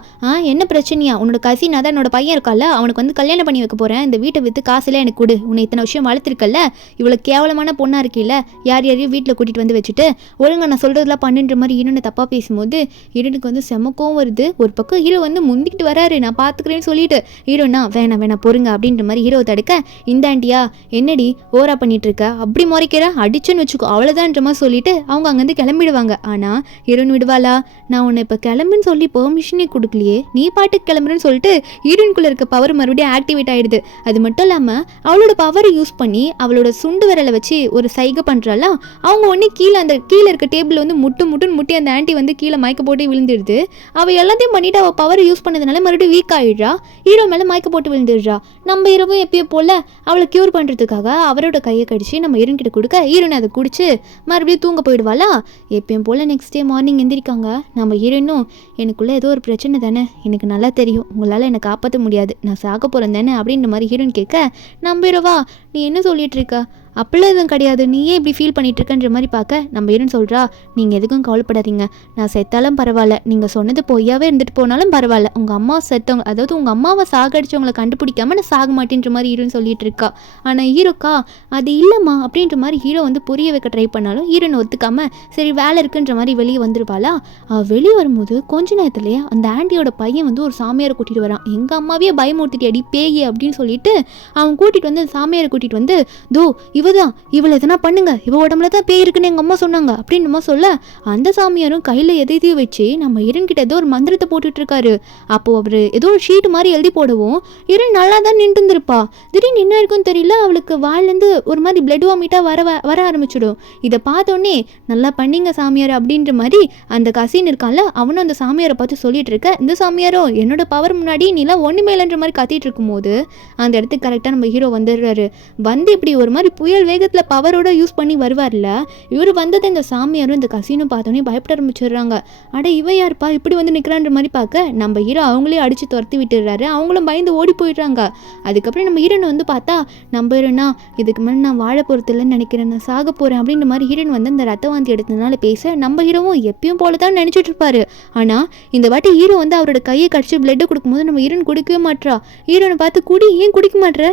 என்ன பிரச்சனையா, உன்னோட கசினா தான் என்னோட பையன் இருக்கால, அவனுக்கு வந்து கல்யாணம் பண்ணி வைக்க போகிறேன், இந்த வீட்டை விற்று காசுலாம் எனக்கு கொடு, உன்னை இத்தனை விஷயம் வளர்த்துருக்கல, இவ்வளோ கேவலமான பொண்ணாக இருக்கீல்ல, யாரையும் வீட்டில் கூட்டிகிட்டு வந்து வச்சுட்டு ஒழுங்கா நான் சொல்கிறதுலாம் பண்ணுன்ற மாதிரி ஹீரோனை தப்பாக பேசும்போது ஹீரோனுக்கு வந்து செமக்கும் வருது. ஒரு பக்கம் ஹீரோ வந்து முந்திக்கிட்டு வராரு, நான் பார்த்துக்கிறேன்னு சொல்லிட்டு ஹீரோனா வேணாம் பொறுங்க அப்படின்ற மாதிரி ஹீரோ தடுக்க இந்த ஆண்டியா என்னடி ஓரா பண்ணிட்டு இருக்க, அப்படி முறைக்கிற அடிச்சுன்னு வச்சுக்கோ அவ்வளோதான்ற மாதிரி சொல்லிட்டு அவங்க அங்கேருந்து கிளம்பிடுவாங்க. ஆனால் ஹீரோயின் விடுவாளா, நான் உன்னை இப்போ கிளம்புன்னு சொல்லி பெர்மிஷனே கொடுக்கலையே, நீ பாட்டுக்கு கிளம்புறேன்னு சொல்லிட்டு ஹீரோயின்குள்ளே இருக்க பவர் மறுபடியும் ஆக்டிவேட் ஆகிடுது. அது மட்டும் இல்லாமல் அவளோட பவரை யூஸ் பண்ணி அவளோட சுண்டு விரலை வச்சு ஒரு சைகை பண்ணுறாளா. அவங்க ஒன்று கீழே இருக்க டேபிள் வந்து முட்டி அந்த ஆண்டி வந்து கீழே மயக்க போட்டு விழுந்துடுது. அவள் எல்லாத்தையும் பண்ணிட்டு அவள் பவரை யூஸ் பண்ணதுனால மறுபடியும் வீக் ஆகிடுறா. ஹீரோ மேலே மயக்க போட்டு விழுந்துடுறா. நம்ம ஹீரோவும் எப்பயும் போல அவளை க்யூர் பண்ணுறதுக்காக அவரோட கையை கடிச்சு நம்ம ஹீரோயின் கிட்ட கொடுக்க ஹீரோயின் அதை குடிச்சு மறுபடியும் தூங்க போயிடுவாளா. எப்பயும் போல் நெக்ஸ்ட் டே மார்னிங் எந்திரிக்காங்க. நம்ம ஹீரோயினும் எனக்குள்ளே ஏதோ ஒரு பிரச்சனை தானே, எனக்கு நல்லா தெரியும், உங்களால் என்னை காப்பாற்ற முடியாது, நான் சாக போகிறேன் தானே அப்படின்ற மாதிரி ஹீரோயின் கேட்க நம்ம ஹீரோவா நீ என்ன சொல்லிட்டு இருக்க, அப்படிலாம் எதுவும் கிடையாது, நீயே இப்படி ஃபீல் பண்ணிகிட்ருக்கன்ற மாதிரி பார்க்க நம்ம ஹீரோயின் சொல்கிறா நீங்கள் எதுக்கும் கவலைப்படாதீங்க, நான் செத்தாலும் பரவாயில்ல, நீங்கள் சொன்னது பொய்யாவே இருந்துட்டு போனாலும் பரவாயில்ல, உங்கள் அம்மா செத்தவங்க அதாவது உங்கள் அம்மாவை சாகடிச்சவங்களை கண்டுபிடிக்காம நான் சாக மாட்டேன்ற மாதிரி ஹீரோயின் சொல்லிட்டு இருக்கா. ஆனால் ஹீரோக்கா அது இல்லைம்மா அப்படின்ற மாதிரி ஹீரோ வந்து புரிய வைக்க ட்ரை பண்ணாலும் ஹீரோயின் ஒத்துக்காமல் சரி வேலை இருக்குன்ற மாதிரி வெளியே வந்துருவாளா. வெளியே வரும்போது கொஞ்ச நேரத்துலேயே அந்த ஆண்டியோட பையன் வந்து ஒரு சாமியாரை கூட்டிகிட்டு வரான். எங்கள் அம்மாவே பயமுறுத்திட்டு அடி பேய் அப்படின்னு சொல்லிட்டு அவன் கூட்டிகிட்டு வந்து சாமியாரை கூட்டிகிட்டு வந்து தோ இவளை எதனா பண்ணுங்க, இவ உடம்புல தான் பேய் இருக்குன்னு எங்கள் அம்மா சொன்னாங்க அப்படின்னு சொல்ல அந்த சாமியாரும் கையில் எதையும் வச்சு நம்ம ஹீரோயின் கிட்ட ஏதோ ஒரு மந்திரத்தை போட்டுட்டு இருக்காரு. அப்போது அவர் ஏதோ ஒரு ஷீட் மாதிரி எழுதி போடவும் ஹீரோயின் நல்லா தான் நின்று இருந்திருப்பா. திடீர்னு என்ன இருக்குன்னு தெரியல, அவளுக்கு வாயிலேருந்து ஒரு மாதிரி பிளட் வாமிட்டாக வர ஆரம்பிச்சிடும். இதை பார்த்தோன்னே நல்லா பண்ணிங்க சாமியார் அப்படின்ற மாதிரி அந்த கசின் இருக்கான்ல அவனும் அந்த சாமியாரை பார்த்து சொல்லிட்டு இருக்க, இந்த சாமியாரோ என்னோட பவர் முன்னாடி நீலாம் ஒன்று மேலன்ற மாதிரி கத்திட்டு இருக்கும்போது அந்த இடத்துக்கு கரெக்டாக நம்ம ஹீரோ வந்துடுறாரு. வந்து இப்படி ஒரு மாதிரி புயல் வேகத்தில் பவரோட யூஸ் பண்ணி வருவார்ல, இவர் வந்ததை இந்த சாமியாரும் இந்த கசினும் பார்த்தோன்னே பயப்பட ஆரம்பிச்சிடுறாங்க. அட இவ யாருப்பா இப்படி வந்து நிற்கிறான்ற மாதிரி பார்க்க நம்ம ஹீரோ அவங்களே அடித்து துரத்தி விட்டுடுறாரு. அவங்களும் பயந்து ஓடி போயிடுறாங்க. அதுக்கப்புறம் நம்ம ஹீரோன் வந்து பார்த்தா நம்ம ஹீரோனா இதுக்கு மேலே நான் வாழ போகிறதில்லன்னு நினைக்கிறேன், நான் சாக போகிறேன் அப்படின்ற மாதிரி ஹீரோன் வந்து அந்த ரத்த வாந்தி எடுத்ததுனால பேச நம்ம ஹீரோவும் எப்பயும் போல தான் நினச்சிட்டு இருப்பாரு. ஆனால் இந்த வாட்டி ஹீரோ வந்து அவரோட கையை கடிச்சு பிளட்டை கொடுக்கும்போது நம்ம ஹீரோன் குடிக்கவே மாட்டா. ஹீரோனை பார்த்து குடி, ஏன் குடிக்க மாட்டேற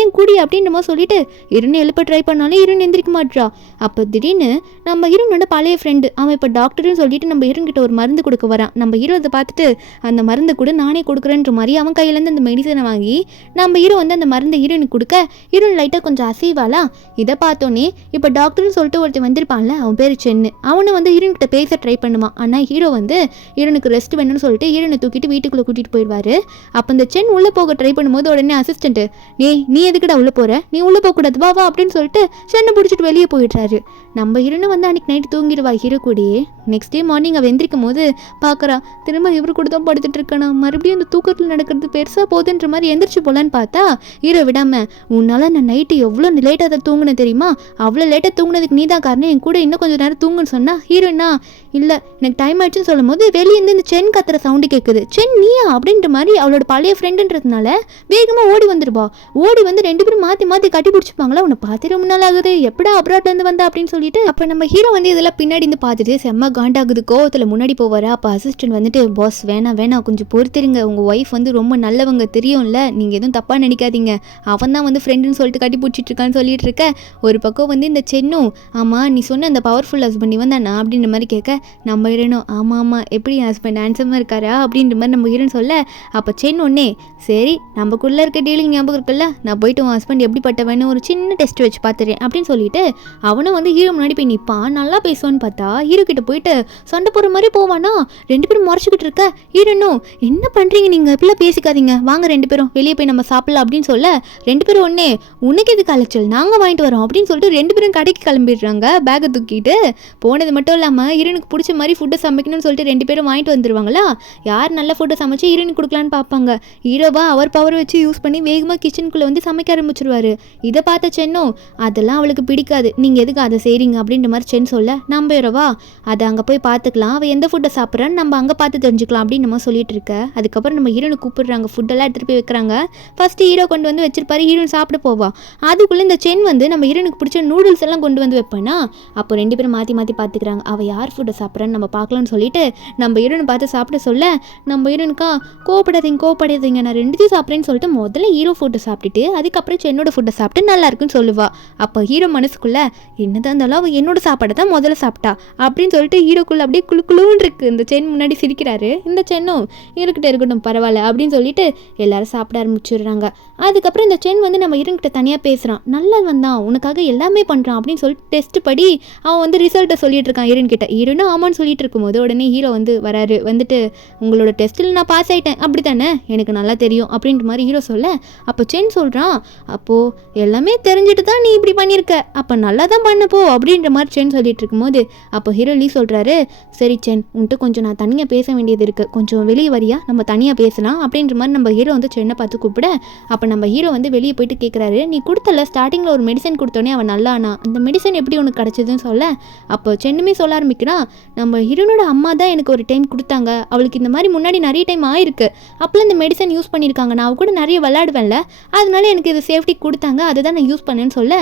ஏன் குடி அப்படின்ற மாதிரி சொல்லிட்டு ஹீரோனை எழுப்ப ட்ரை பண்ணாலும் ஹீரோன் எந்திரிக்க மாட்டா. அப்போ திடீர்னு நம்ம ஹீரோனோட பழைய ஃப்ரெண்டு அவன் இப்போ டாக்டர்னு சொல்லிட்டு நம்ம ஹீரோன் கிட்ட ஒரு மருந்து கொடுக்க வரான். நம்ம ஹீரோ அதை பார்த்துட்டு அந்த மருந்து கூட நானே கொடுக்குறேன்ற மாதிரி அவன் கையிலேருந்து அந்த மெடிசனை வாங்கி நம்ம ஹீரோ வந்து அந்த மருந்தை ஹீரோனுக்கு கொடுக்க ஹீரோன் லைட்டாக கொஞ்சம் அசைவாளா. இதை பார்த்தோன்னே இப்போ டாக்டர்னு சொல்லிட்டு ஒருத்தர் வந்திருப்பான்ல அவன் பேர் சென்னு, அவனை வந்து ஹீரோன் கிட்ட பேச ட்ரை பண்ணுவான். ஆனால் ஹீரோ வந்து ஹீரோனுக்கு ரெஸ்ட் வேணும்னு சொல்லிட்டு ஹீரோனை தூக்கிட்டு வீட்டுக்குள்ளே கூட்டிகிட்டு போயிடுவார். அப்போ இந்த சென் உள்ளே போக ட்ரை பண்ணும்போது உடனே அசிஸ்டன்ட்டு நீ எதுக்குடா உள்ளே போகிற, நீ உள்ளே போகக்கூடாது வா அப்படின்னு சொல்லிட்டு சென்னை பிடிச்சிட்டு வெளியே போயிடுறாரு. நம்ம ஹீரோனை வந்து அன்றைக்கி நைட்டு தூங்கிடுவா ஹீரோ கூடயே. நெக்ஸ்ட் டே மார்னிங் அவள் எந்திரிக்கும் போது பார்க்குறா திரும்ப இவர் கூட தான் படுத்துட்டு இருக்கானா, மறுபடியும் அந்த தூக்கத்தில் நடக்கிறது பெருசாக போகுதுன்ற மாதிரி எந்திரிச்சு போகலான்னு பார்த்தா ஹீரோ விடாமல் உன்னால் நான் நைட்டு எவ்வளோ லேட்டாக அதை தூங்கினேன் தெரியுமா, அவ்வளோ லேட்டாக தூங்கினதுக்கு நீ தான் காரணம், என் கூட இன்னும் கொஞ்சம் நேரம் தூங்குன்னு சொன்னா ஹீரோயினா இல்லை எனக்கு டைம் ஆயிடுச்சுன்னு சொல்லும் போது வெளியேருந்து இந்த சென் கத்துற சவுண்டு கேட்குது. சென் நீயா அப்படின்ற மாதிரி அவளோட பழைய ஃப்ரெண்டுன்றதுனால வேகமாக ஓடி வந்துருவா. ஓடி வந்து ரெண்டு பேரும் மாற்றி மாற்றி கட்டி பிடிச்சிப்பாங்களா, உன்னை பார்த்து ரொம்ப நாள் ஆகுது எப்படா அப்ராட்லேருந்து வந்தா அப்படின்னு சொல்லிட்டு அப்போ நம்ம ஹீரோ வந்து இதெல்லாம் பின்னாடி இருந்து பார்த்துட்டு செம்ம காண்டாகுது, கோவத்தில் முன்னாடி போவார். அப்போ அசிஸ்டன்ட் வந்துட்டு பாஸ் வேணாம் கொஞ்சம் பொறுத்துருங்க, உங்கள் ஒய்ஃப் வந்து ரொம்ப நல்லவங்க தெரியும்ல, நீங்கள் எதுவும் தப்பாக நினைக்காதீங்க, அவன் தான் வந்து ஃப்ரெண்டுன்னு சொல்லிட்டு கட்டி பிடிச்சிட்டு இருக்கான்னு சொல்லிட்டு இருக்க. ஒரு பக்கம் வந்து இந்த சென்னும் ஆமாம் நீ சொன்ன அந்த பவர்ஃபுல் ஹஸ்பண்ட் இவன் தானா அப்படின்ற மாதிரி கேட்க நம்ம ஹீரோனும் ஆமாம் எப்படி ஹஸ்பண்ட் ஹேண்ட்ஸமாக இருக்காரா அப்படின்ற மாதிரி நம்ம ஹீரோன்னு சொல்ல அப்போ சென் ஒன்னே சரி நமக்குள்ளே இருக்க டீலிங் ஞாபகம் இருக்குல்ல, நான் போயிட்டு உன் ஹஸ்பண்ட் எப்படிப்பட்டவன்னு ஒரு சின்ன டெஸ்ட் வச்சு பார்த்துறேன் அப்படின்னு சொல்லிட்டு அவனும் வந்து ஹீரோ முன்னாடி போய் நிற்பான். நல்லா பேசுவான்னு பார்த்தா ஹீரோ கிட்ட போயிட்டு சண்டை போடுற மாதிரி போவானா. ரெண்டு பேரும் முறைச்சிக்கிட்டு இருக்க ஹீரோனும் என்ன பண்ணுறீங்க நீங்கள் இப்படிலாம் பேசிக்காதீங்க, வாங்க ரெண்டு பேரும் வெளியே போய் நம்ம சாப்பிடலாம் அப்படின்னு சொல்ல ரெண்டு பேரும் ஒன்னே உனக்கு எதுக்கு அலைச்சல் நாங்கள் வாங்கிட்டு வரோம் அப்படின்னு சொல்லிட்டு ரெண்டு பேரும் கடைக்கு கிளம்பிடுறாங்க பேக்கை தூக்கிட்டு. போனது மட்டும் இல்லாமல் ஹீரோனுக்கு பிடிச்ச மாதிரி ஃபுட்டை சமைக்கணும்னு சொல்லிட்டு ரெண்டு பேரும் வாங்கிட்டு வந்துடுவாங்களா. யார் நல்ல ஃபுட்டை சமைச்சு ஹீரோனுக்கு கொடுக்கலான்னு பார்ப்பாங்க. ஹீரோவா அவர் பவர் வச்சு யூஸ் பண்ணி வேகமாக கிச்சனுக்குள்ளே வந்து சமைக்க ஆரம்பிச்சிருவாரு. இதை பார்த்த சென்னும் அதெல்லாம் அவளுக்கு பிடிக்காது, நீங்கள் எதுக்கு அதை செய்கிறீங்க அப்படின்ற மாதிரி சென் சொல்ல நம்ம ஹீரோவா அதை அங்கே போய் பார்த்துக்கலாம், அவள் எந்த ஃபுட்டை சாப்பிட்றான்னு நம்ம அங்கே பார்த்து தெரிஞ்சுக்கலாம் அப்படின்னு நம்ம சொல்லிட்டு இருக்க. அதுக்கப்புறம் நம்ம ஹீரோனை கூப்பிடுறாங்க, ஃபுட்டெல்லாம் எடுத்துகிட்டு போய் வைக்கிறாங்க. ஃபஸ்ட்டு ஹீரோ கொண்டு வந்து வச்சிருப்பாரு, ஹீரோன் சாப்பிட போவா. அதுக்குள்ளே இந்த சென் வந்து நம்ம ஹீரோனுக்கு பிடிச்ச நூடுல்ஸ் எல்லாம் கொண்டு வந்து வைப்பேன்னா அப்போ ரெண்டு பேரும் மாற்றி மாற்றி பார்த்துக்கிறாங்க. அவள் யார் ஃபுட்டை சாப்பிட்றான்னு நம்ம பார்க்கலான்னு சொல்லிட்டு நம்ம ஹீரோனை பார்த்து சாப்பிட சொல்ல நம்ம ஹீரோனுக்கா கோவப்படாதீங்க நான் ரெண்டுத்தையும் சாப்பிட்றேன்னு சொல்லிட்டு முதல்ல ஹீரோ ஃபுட்டை சாப்பிட்டுட்டு அதுக்கப்புறம் சென்னோட ஃபுட்டை சாப்பிட்டு நல்லா இருக்குன்னு சொல்லுவா. அப்போ ஹீரோ மனசுக்குள்ள என்னதான் இருந்தாலும் அவள் என்னோட சாப்பாடை தான் முதல்ல சாப்பிட்டா அப்படின்னு சொல்லிட்டு ஹீரோக்குள்ள அப்படியே குழுன்னு இருக்கு. இந்த சென் முன்னாடி சிரிக்கிறாரு. இந்த சென்னும் இருக்கட்டும் பரவாயில்ல அப்படின்னு சொல்லிட்டு எல்லாரும் சாப்பிட ஆரம்பிச்சிடுறாங்க. அதுக்கப்புறம் இந்த சென் வந்து நம்ம ஹீரோன்கிட்ட தனியாக பேசுகிறான், நல்லா வந்தான் உனக்காக எல்லாமே பண்ணுறான் அப்படின்னு சொல்லிட்டு டெஸ்ட் படி அவன் வந்து ரிசல்ட்டை சொல்லிட்டு இருக்கான் ஹீரோன் கிட்ட. ஹீரோனும் ஆமான்னு சொல்லிட்டு இருக்கும்போது உடனே ஹீரோ வந்து வராரு. வந்துட்டு உங்களோட டெஸ்ட்டில் நான் பாஸ் ஆகிட்டேன் அப்படி தானே, எனக்கு நல்லா தெரியும் அப்படின்ற மாதிரி ஹீரோ சொல்ல அப்போ சென் சொல்கிறான் அப்போது எல்லாமே தெரிஞ்சுட்டு தான் நீ இப்படி பண்ணியிருக்க, அப்போ நல்லா தான் பண்ணப்போ அப்படின்ற மாதிரி சென் சொல்லிட்டு இருக்கும்போது அப்போ ஹீரோ லீ சொல்கிறாரு சரி சென் உன்ட்டு கொஞ்சம் நான் தனியாக பேச வேண்டியது இருக்குது, கொஞ்சம் வெளியே வரியா நம்ம தனியாக பேசலாம் அப்படின்ற மாதிரி நம்ம ஹீரோ வந்து சென்னை பார்த்து கூப்பிட அப்போ நம்ம ஹீரோ வந்து வெளியே போயிட்டு கேட்குறாரு நீ கொடுத்தல ஸ்டார்டிங்கில் ஒரு மெடிசன் கொடுத்தோன்னே அவன் நல்லானா அந்த மெடிசன் எப்படி உனக்கு கிடச்சதுன்னு சொல்ல அப்போ சென்னுமே சொல்ல ஆரம்பிக்கிறான் நம்ம ஹீரோனோட அம்மா தான் எனக்கு ஒரு டைம் கொடுத்தாங்க, அவளுக்கு இந்த மாதிரி முன்னாடி நிறைய டைம் ஆயிருக்கு, அப்போலாம் இந்த மெடிசன் யூஸ் பண்ணியிருக்காங்க, நான் அவ கூட நிறைய விளையாடுவேன்ல அதனால எனக்கு இது சேஃப்டி கொடுத்தாங்க அதுதான் நான் யூஸ் பண்ணேன்னு சொல்ல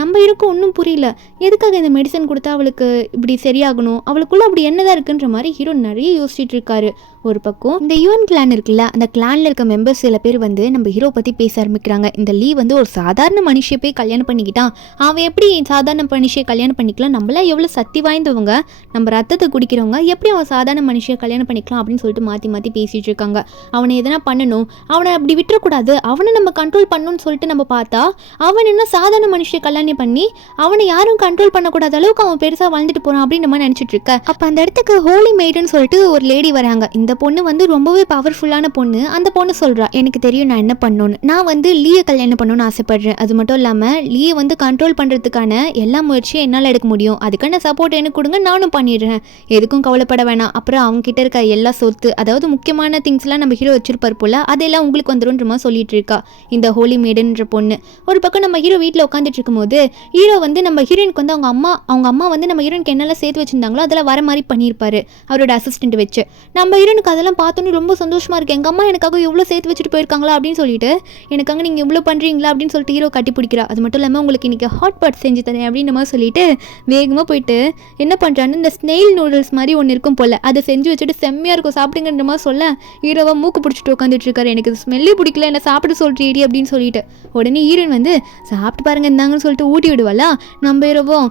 நம்ம இருக்கும் ஒன்றும் புரியல எதுக்காக இந்த மெடிசன் கொடுத்தா அவளுக்கு இப்படி சரியாகணும், அவளுக்குள்ள அப்படி என்னதான் இருக்குன்ற மாதிரி ஹீரோ நிறைய யோசிச்சுட்டு இருக்காரு. ஒரு பக்கம் இந்த யுஎன் கிளான் இருக்குல்ல, அந்த கிளான்ல இருக்க மெம்பர்ஸ் சில பேர் வந்து நம்ம ஹீரோ பற்றி பேச ஆரம்பிக்கிறாங்க. இந்த லீ வந்து ஒரு சாதாரண மனுஷியை போய் கல்யாணம் பண்ணிக்கிட்டான், அவன் எப்படி சாதாரண மனுஷியை கல்யாணம் பண்ணிக்கலாம், நம்மளாம் எவ்வளோ சக்தி வாய்ந்தவங்க, நம்ம ரத்தத்தை குடிக்கிறவங்க, எப்படி அவன் சாதாரண மனுஷியை கல்யாணம் பண்ணிக்கலாம் அப்படின்னு சொல்லிட்டு மாற்றி மாற்றி பேசிகிட்டு இருக்காங்க. அவனை எதனா பண்ணணும், அவனை அப்படி விட்டுறக்கூடாது, அவனை நம்ம கண்ட்ரோல் பண்ணணும்னு சொல்லிட்டு நம்ம பார்த்தா அவன் என்ன சாதாரண மனுஷியை கல்யாணம் பண்ணி அவனை யாரும் கண்ட்ரோல் பண்ணக்கூடாத அளவுக்கு அவன் பெருசாக வாழ்ந்துட்டு போகிறான் அப்படின்னு நம்ம நினச்சிட்டு இருக்க. அப்போ அந்த இடத்துக்கு ஹோலி மெய்டுன்னு சொல்லிட்டு ஒரு லேடி வராங்க. இந்த பொண்ணு வந்து ரொம்பவே பவர்ஃபுல்லான பொண்ணு. அந்த பொண்ணு சொல்கிறா, எனக்கு தெரியும் நான் என்ன பண்ணணும்னு, நான் வந்து லீயை கல்யாணம் பண்ணணும்னு ஆசைப்படுறேன். அது மட்டும் இல்லாமல் லீயை வந்து கண்ட்ரோல் பண்ணுறதுக்கான எல்லா முயற்சியும் என்னால் எடுக்க முடியும், அதுக்கான சப்போர்ட் எனக்கு கொடுங்க, நானும் பண்ணிடுறேன், எதுக்கும் கவலைப்பட வேணாம். அப்புறம் அவங்க கிட்ட இருக்க எல்லா சொத்து, அதாவது முக்கியமான திங்ஸ்லாம் நம்ம ஹீரோ வச்சிருப்பார் போல, அதெல்லாம் உங்களுக்கு வந்துருன்ற மாதிரி சொல்லிட்டு இருக்கா இந்த ஹோலி மெய்டுன்ற பொண்ணு. ஒரு பக்கம் நம்ம ஹீரோ வீட்டில் உட்காந்துட்டு இருக்கும்போது ஹீரோ வந்து நம்ம ஹீரோயினுக்கு வந்து அவங்க அம்மா வந்து நம்ம ஹீரோயினுக்கு என்னெல்லாம் சேர்த்து வச்சிருந்தாங்களோ அதெல்லாம் வர மாதிரி பண்ணியிருப்பாரு அவரோட அசிஸ்டன்ட் வச்சு. நம்ம ஹீரோனுக்கு அதெல்லாம் பார்த்தோன்னே ரொம்ப சந்தோஷமா இருக்கு, எங்கள் அம்மா எனக்காக எவ்வளோ சேர்த்து வச்சுட்டு போயிருக்காங்களா அப்படின்னு சொல்லிட்டு, எனக்காக நீங்கள் இவ்வளோ பண்ணுறீங்களா அப்படின்னு சொல்லிட்டு ஹீரோ கட்டி பிடிக்கிறா. அது மட்டும் இல்லாமல் உங்களுக்கு இன்றைக்கி ஹாட் பாட் செஞ்சு தரேன் அப்படின்ற மாதிரி சொல்லிட்டு வேகமாக போயிட்டு என்ன பண்ணுறான்னு இந்த ஸ்னெயில் நூடுல்ஸ் மாதிரி ஒன்று இருக்கும் போல், அதை செஞ்சு வச்சுட்டு செம்மையாக இருக்கும் சாப்பிடுங்கன்ற மாதிரி சொல்ல ஹீரோவாக மூக்கு பிடிச்சிட்டு உட்காந்துட்டு இருக்காரு. எனக்கு இது ஸ்மெல்லே பிடிக்கல, என்ன சாப்பிட சொல்கிறீடி அப்படின்னு சொல்லிட்டு உடனே ஹீரோயின் வந்து சாப்பிட்டு பாருங்க இருந்தாங்கன்னு சொல்லிட்டு ஊட்டி விடுவாளா. நம்ம ஹீரோவும்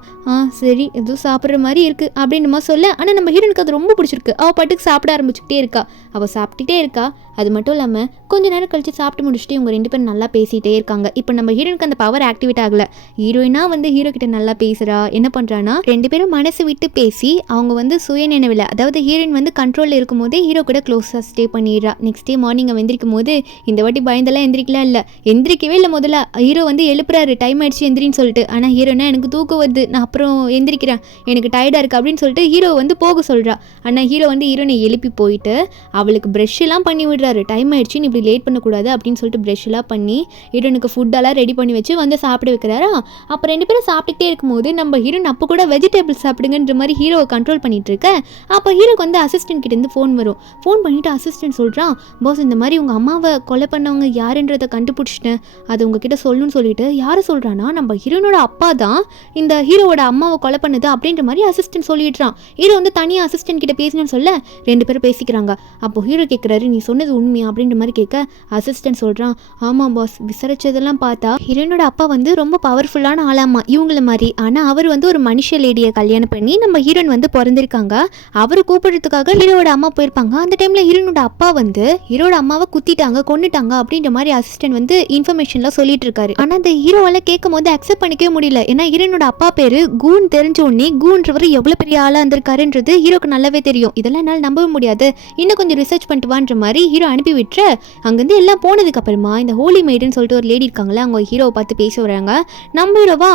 சரி ஏதோ சாப்பிட்ற மாதிரி இருக்குது அப்படின்னு மாதிரி சொல்ல, ஆனால் நம்ம ஹீரோனுக்கு அது ரொம்ப பிடிச்சிருக்கு. அவள் பாட்டுக்கு சாப்பிட ஆரம்பிச்சுக்கிட்டே இருக்கா, அவள் சாப்பிட்டுட்டே இருக்கா. அது மட்டும் இல்லாமல் கொஞ்ச நேரம் கழிச்சு சாப்பிட்டு முடிச்சுட்டு இவங்க ரெண்டு பேரும் நல்லா பேசிகிட்டே இருக்காங்க. இப்போ நம்ம ஹீரோனுக்கு அந்த பவர் ஆக்டிவேட் ஆகலை. ஹீரோயினா வந்து ஹீரோ கிட்ட நல்லா பேசுகிறா. என்ன பண்ணுறான்னா ரெண்டு பேரும் மனசு விட்டு பேசி அவங்க வந்து சுய நினைவில், அதாவது ஹீரோயின் வந்து கண்ட்ரோலில் இருக்கும் போதே ஹீரோ கூட க்ளோஸாக ஸ்டே பண்ணிடுறா. நெக்ஸ்ட் டே மார்னிங் அவன் எந்திரிக்கும் போது இந்த வாட்டி பயந்தெல்லாம் எந்திரிக்கலாம் இல்லை, எந்திரிக்கவே இல்லை. முதல்ல ஹீரோ வந்து எழுப்புறாரு, டைம் ஆயிடுச்சு எந்திரின்னு சொல்லிட்டு. ஆனால் ஹீரோனா எனக்கு தூக்கம் வருது, நான் அப்புறம் எந்திரிக்கிறேன், எனக்கு டயர்டாக இருக்குது அப்படின்னு சொல்லிட்டு ஹீரோ வந்து போக சொல்கிறா. ஆனால் ஹீரோ வந்து ஹீரோனை எழுப்பி போயிட்டு அவளுக்கு ப்ரெஷ் எல்லாம் பண்ணி விடுறாரு. டைம் ஆயிடுச்சு, நீ இப்படி லேட் பண்ணக்கூடாது அப்படின்னு சொல்லிட்டு ப்ரெஷ் எல்லாம் பண்ணி ஹீரோனுக்கு ஃபுட்டெல்லாம் ரெடி பண்ணி வச்சு வந்து சாப்பிட வைக்கிறாரா. அப்போ ரெண்டு பேரும் சாப்பிட்டுட்டே இருக்கும்போது நம்ம ஹீரோன் அப்போ கூட வெஜிடபிள்ஸ் சாப்பிடுங்கன்ற மாதிரி ஹீரோவை கண்ட்ரோல் பண்ணிட்டு இருக்க. அப்போ ஹீரோக்கு வந்து அசிஸ்டன்ட் கிட்டேருந்து ஃபோன் வரும். ஃபோன் பண்ணிவிட்டு அசிஸ்டன்ட் சொல்கிறான், பாஸ் இந்த மாதிரி உங்கள் அம்மாவை கொலை பண்ணவங்க யாருன்றதை கண்டுபிடிச்சிட்டேன், அது உங்ககிட்ட சொல்லணும்னு சொல்லிட்டு. யாரை சொல்கிறான்னா நம்ம ஹீரோனோட அப்பா தான் இந்த ஹீரோவோட அம்மாவை கொலை பண்ணுது அப்படின்ற மாதிரி அசிஸ்டன்ட் சொல்லிடுறான். ஹீரோ வந்து தனியாக அசிஸ்டன்ட் கிட்ட பேசணும்னு சொல்ல ரெண்டு பேரும் பேசிக்கிறாங்க. அப்போ ஹீரோ கேட்குறாரு, நீ சொன்னது உண்மையா அப்படின்ற மாதிரி கேட்க அசிஸ்டன்ட் சொல்கிறான், ஆமாம் பாஸ், விசாரிச்சதெல்லாம் பார்த்தா ஹீரோனோட அப்பா வந்து ரொம்ப பவர்ஃபுல்லான ஆளாமா இவங்கள மாதிரி. ஆனால் அவர் வந்து ஒரு மனுஷ லேடியை கல்யாணம் பண்ணி நம்ம ஹீரோயின் வந்து பிறந்திருக்காங்க. அவர் கூப்பிடுறதுக்காக ஹீரோட அம்மா போயிருப்பாங்க. அந்த டைமில் ஹீரோனோட அப்பா வந்து ஹீரோட அம்மாவை குத்திட்டாங்க, கொன்னுட்டாங்க அப்படின்ற மாதிரி அசிஸ்டன்ட் வந்து இன்ஃபர்மேஷன்லாம் சொல்லிட்டு இருக்காரு. ஆனால் அந்த ஹீரோவால் கேட்கும் போது அக்செப்ட் பண்ணிக்கவே முடியல. ஏன்னா ஹீரோனோட அப்பா பேரு கூன் தெரிஞ்ச உடனே கூன்றவர் எவ்வளோ பெரிய ஆளாக இருந்திருக்காருன்றது ஹீரோக்கு நல்லாவே தெரியும். இதெல்லாம் என்னால் நம்பவே முடியாது, இன்னும் கொஞ்சம் ரிசர்ச் பண்ணிட்டு வான்ற மாதிரி ஹீரோ அனுப்பி விட்டுற. அங்கேருந்து எல்லாம் போனதுக்கு அப்புறமா இந்த ஹோலி மெய்டுன்னு சொல்லிட்டு ஒரு லேடி இருக்காங்களா, அவங்க ஹீரோவை பார்த்து பேச வராங்க. நம்ம ஹீரோவா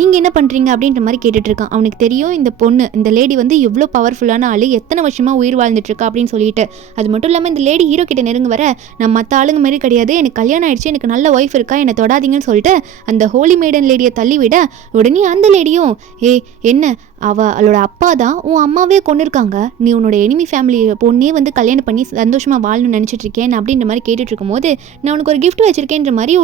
நீங்கள் என்ன பண்ணுறீங்க அப்படின்ற மாதிரி கேட்டுட்டு இருக்கான். அவனுக்கு தெரியும் இந்த பொண்ணு இந்த லேடி வந்து எவ்வளோ பவர்ஃபுல்லான ஆள், எத்தனை வருஷமாக உயிர் வாழ்ந்துட்டு இருக்கா அப்படின்னு சொல்லிட்டு. அது மட்டும் இல்லாமல் இந்த லேடி ஹீரோ கிட்ட நெருங்க வர, நான் மற்ற ஆளுங்க மாதிரி கிடையாது, எனக்கு கல்யாணம் ஆயிடுச்சு, எனக்கு நல்ல ஒய்ஃப் இருக்கா, என்னை தொடாதீங்கன்னு சொல்லிட்டு அந்த ஹோலி மெய்டன் லேடியை தள்ளி விட, உடனே அந்த லேடியும் என்ன அவளோட அப்பா தான் உன் அம்மாவே கொண்டிருக்காங்க, நீ உன்னோட எனிமி ஃபேமிலி பொண்ணே வந்து கல்யாணம் பண்ணி சந்தோஷமாக வாழணும்னு நினச்சிட்டு இருக்கேன் அப்படின்ற மாதிரி கேட்டுட்டு இருக்கும்போது, நான் உனக்கு ஒரு கிஃப்ட் வச்சிருக்கேன்ற மாதிரி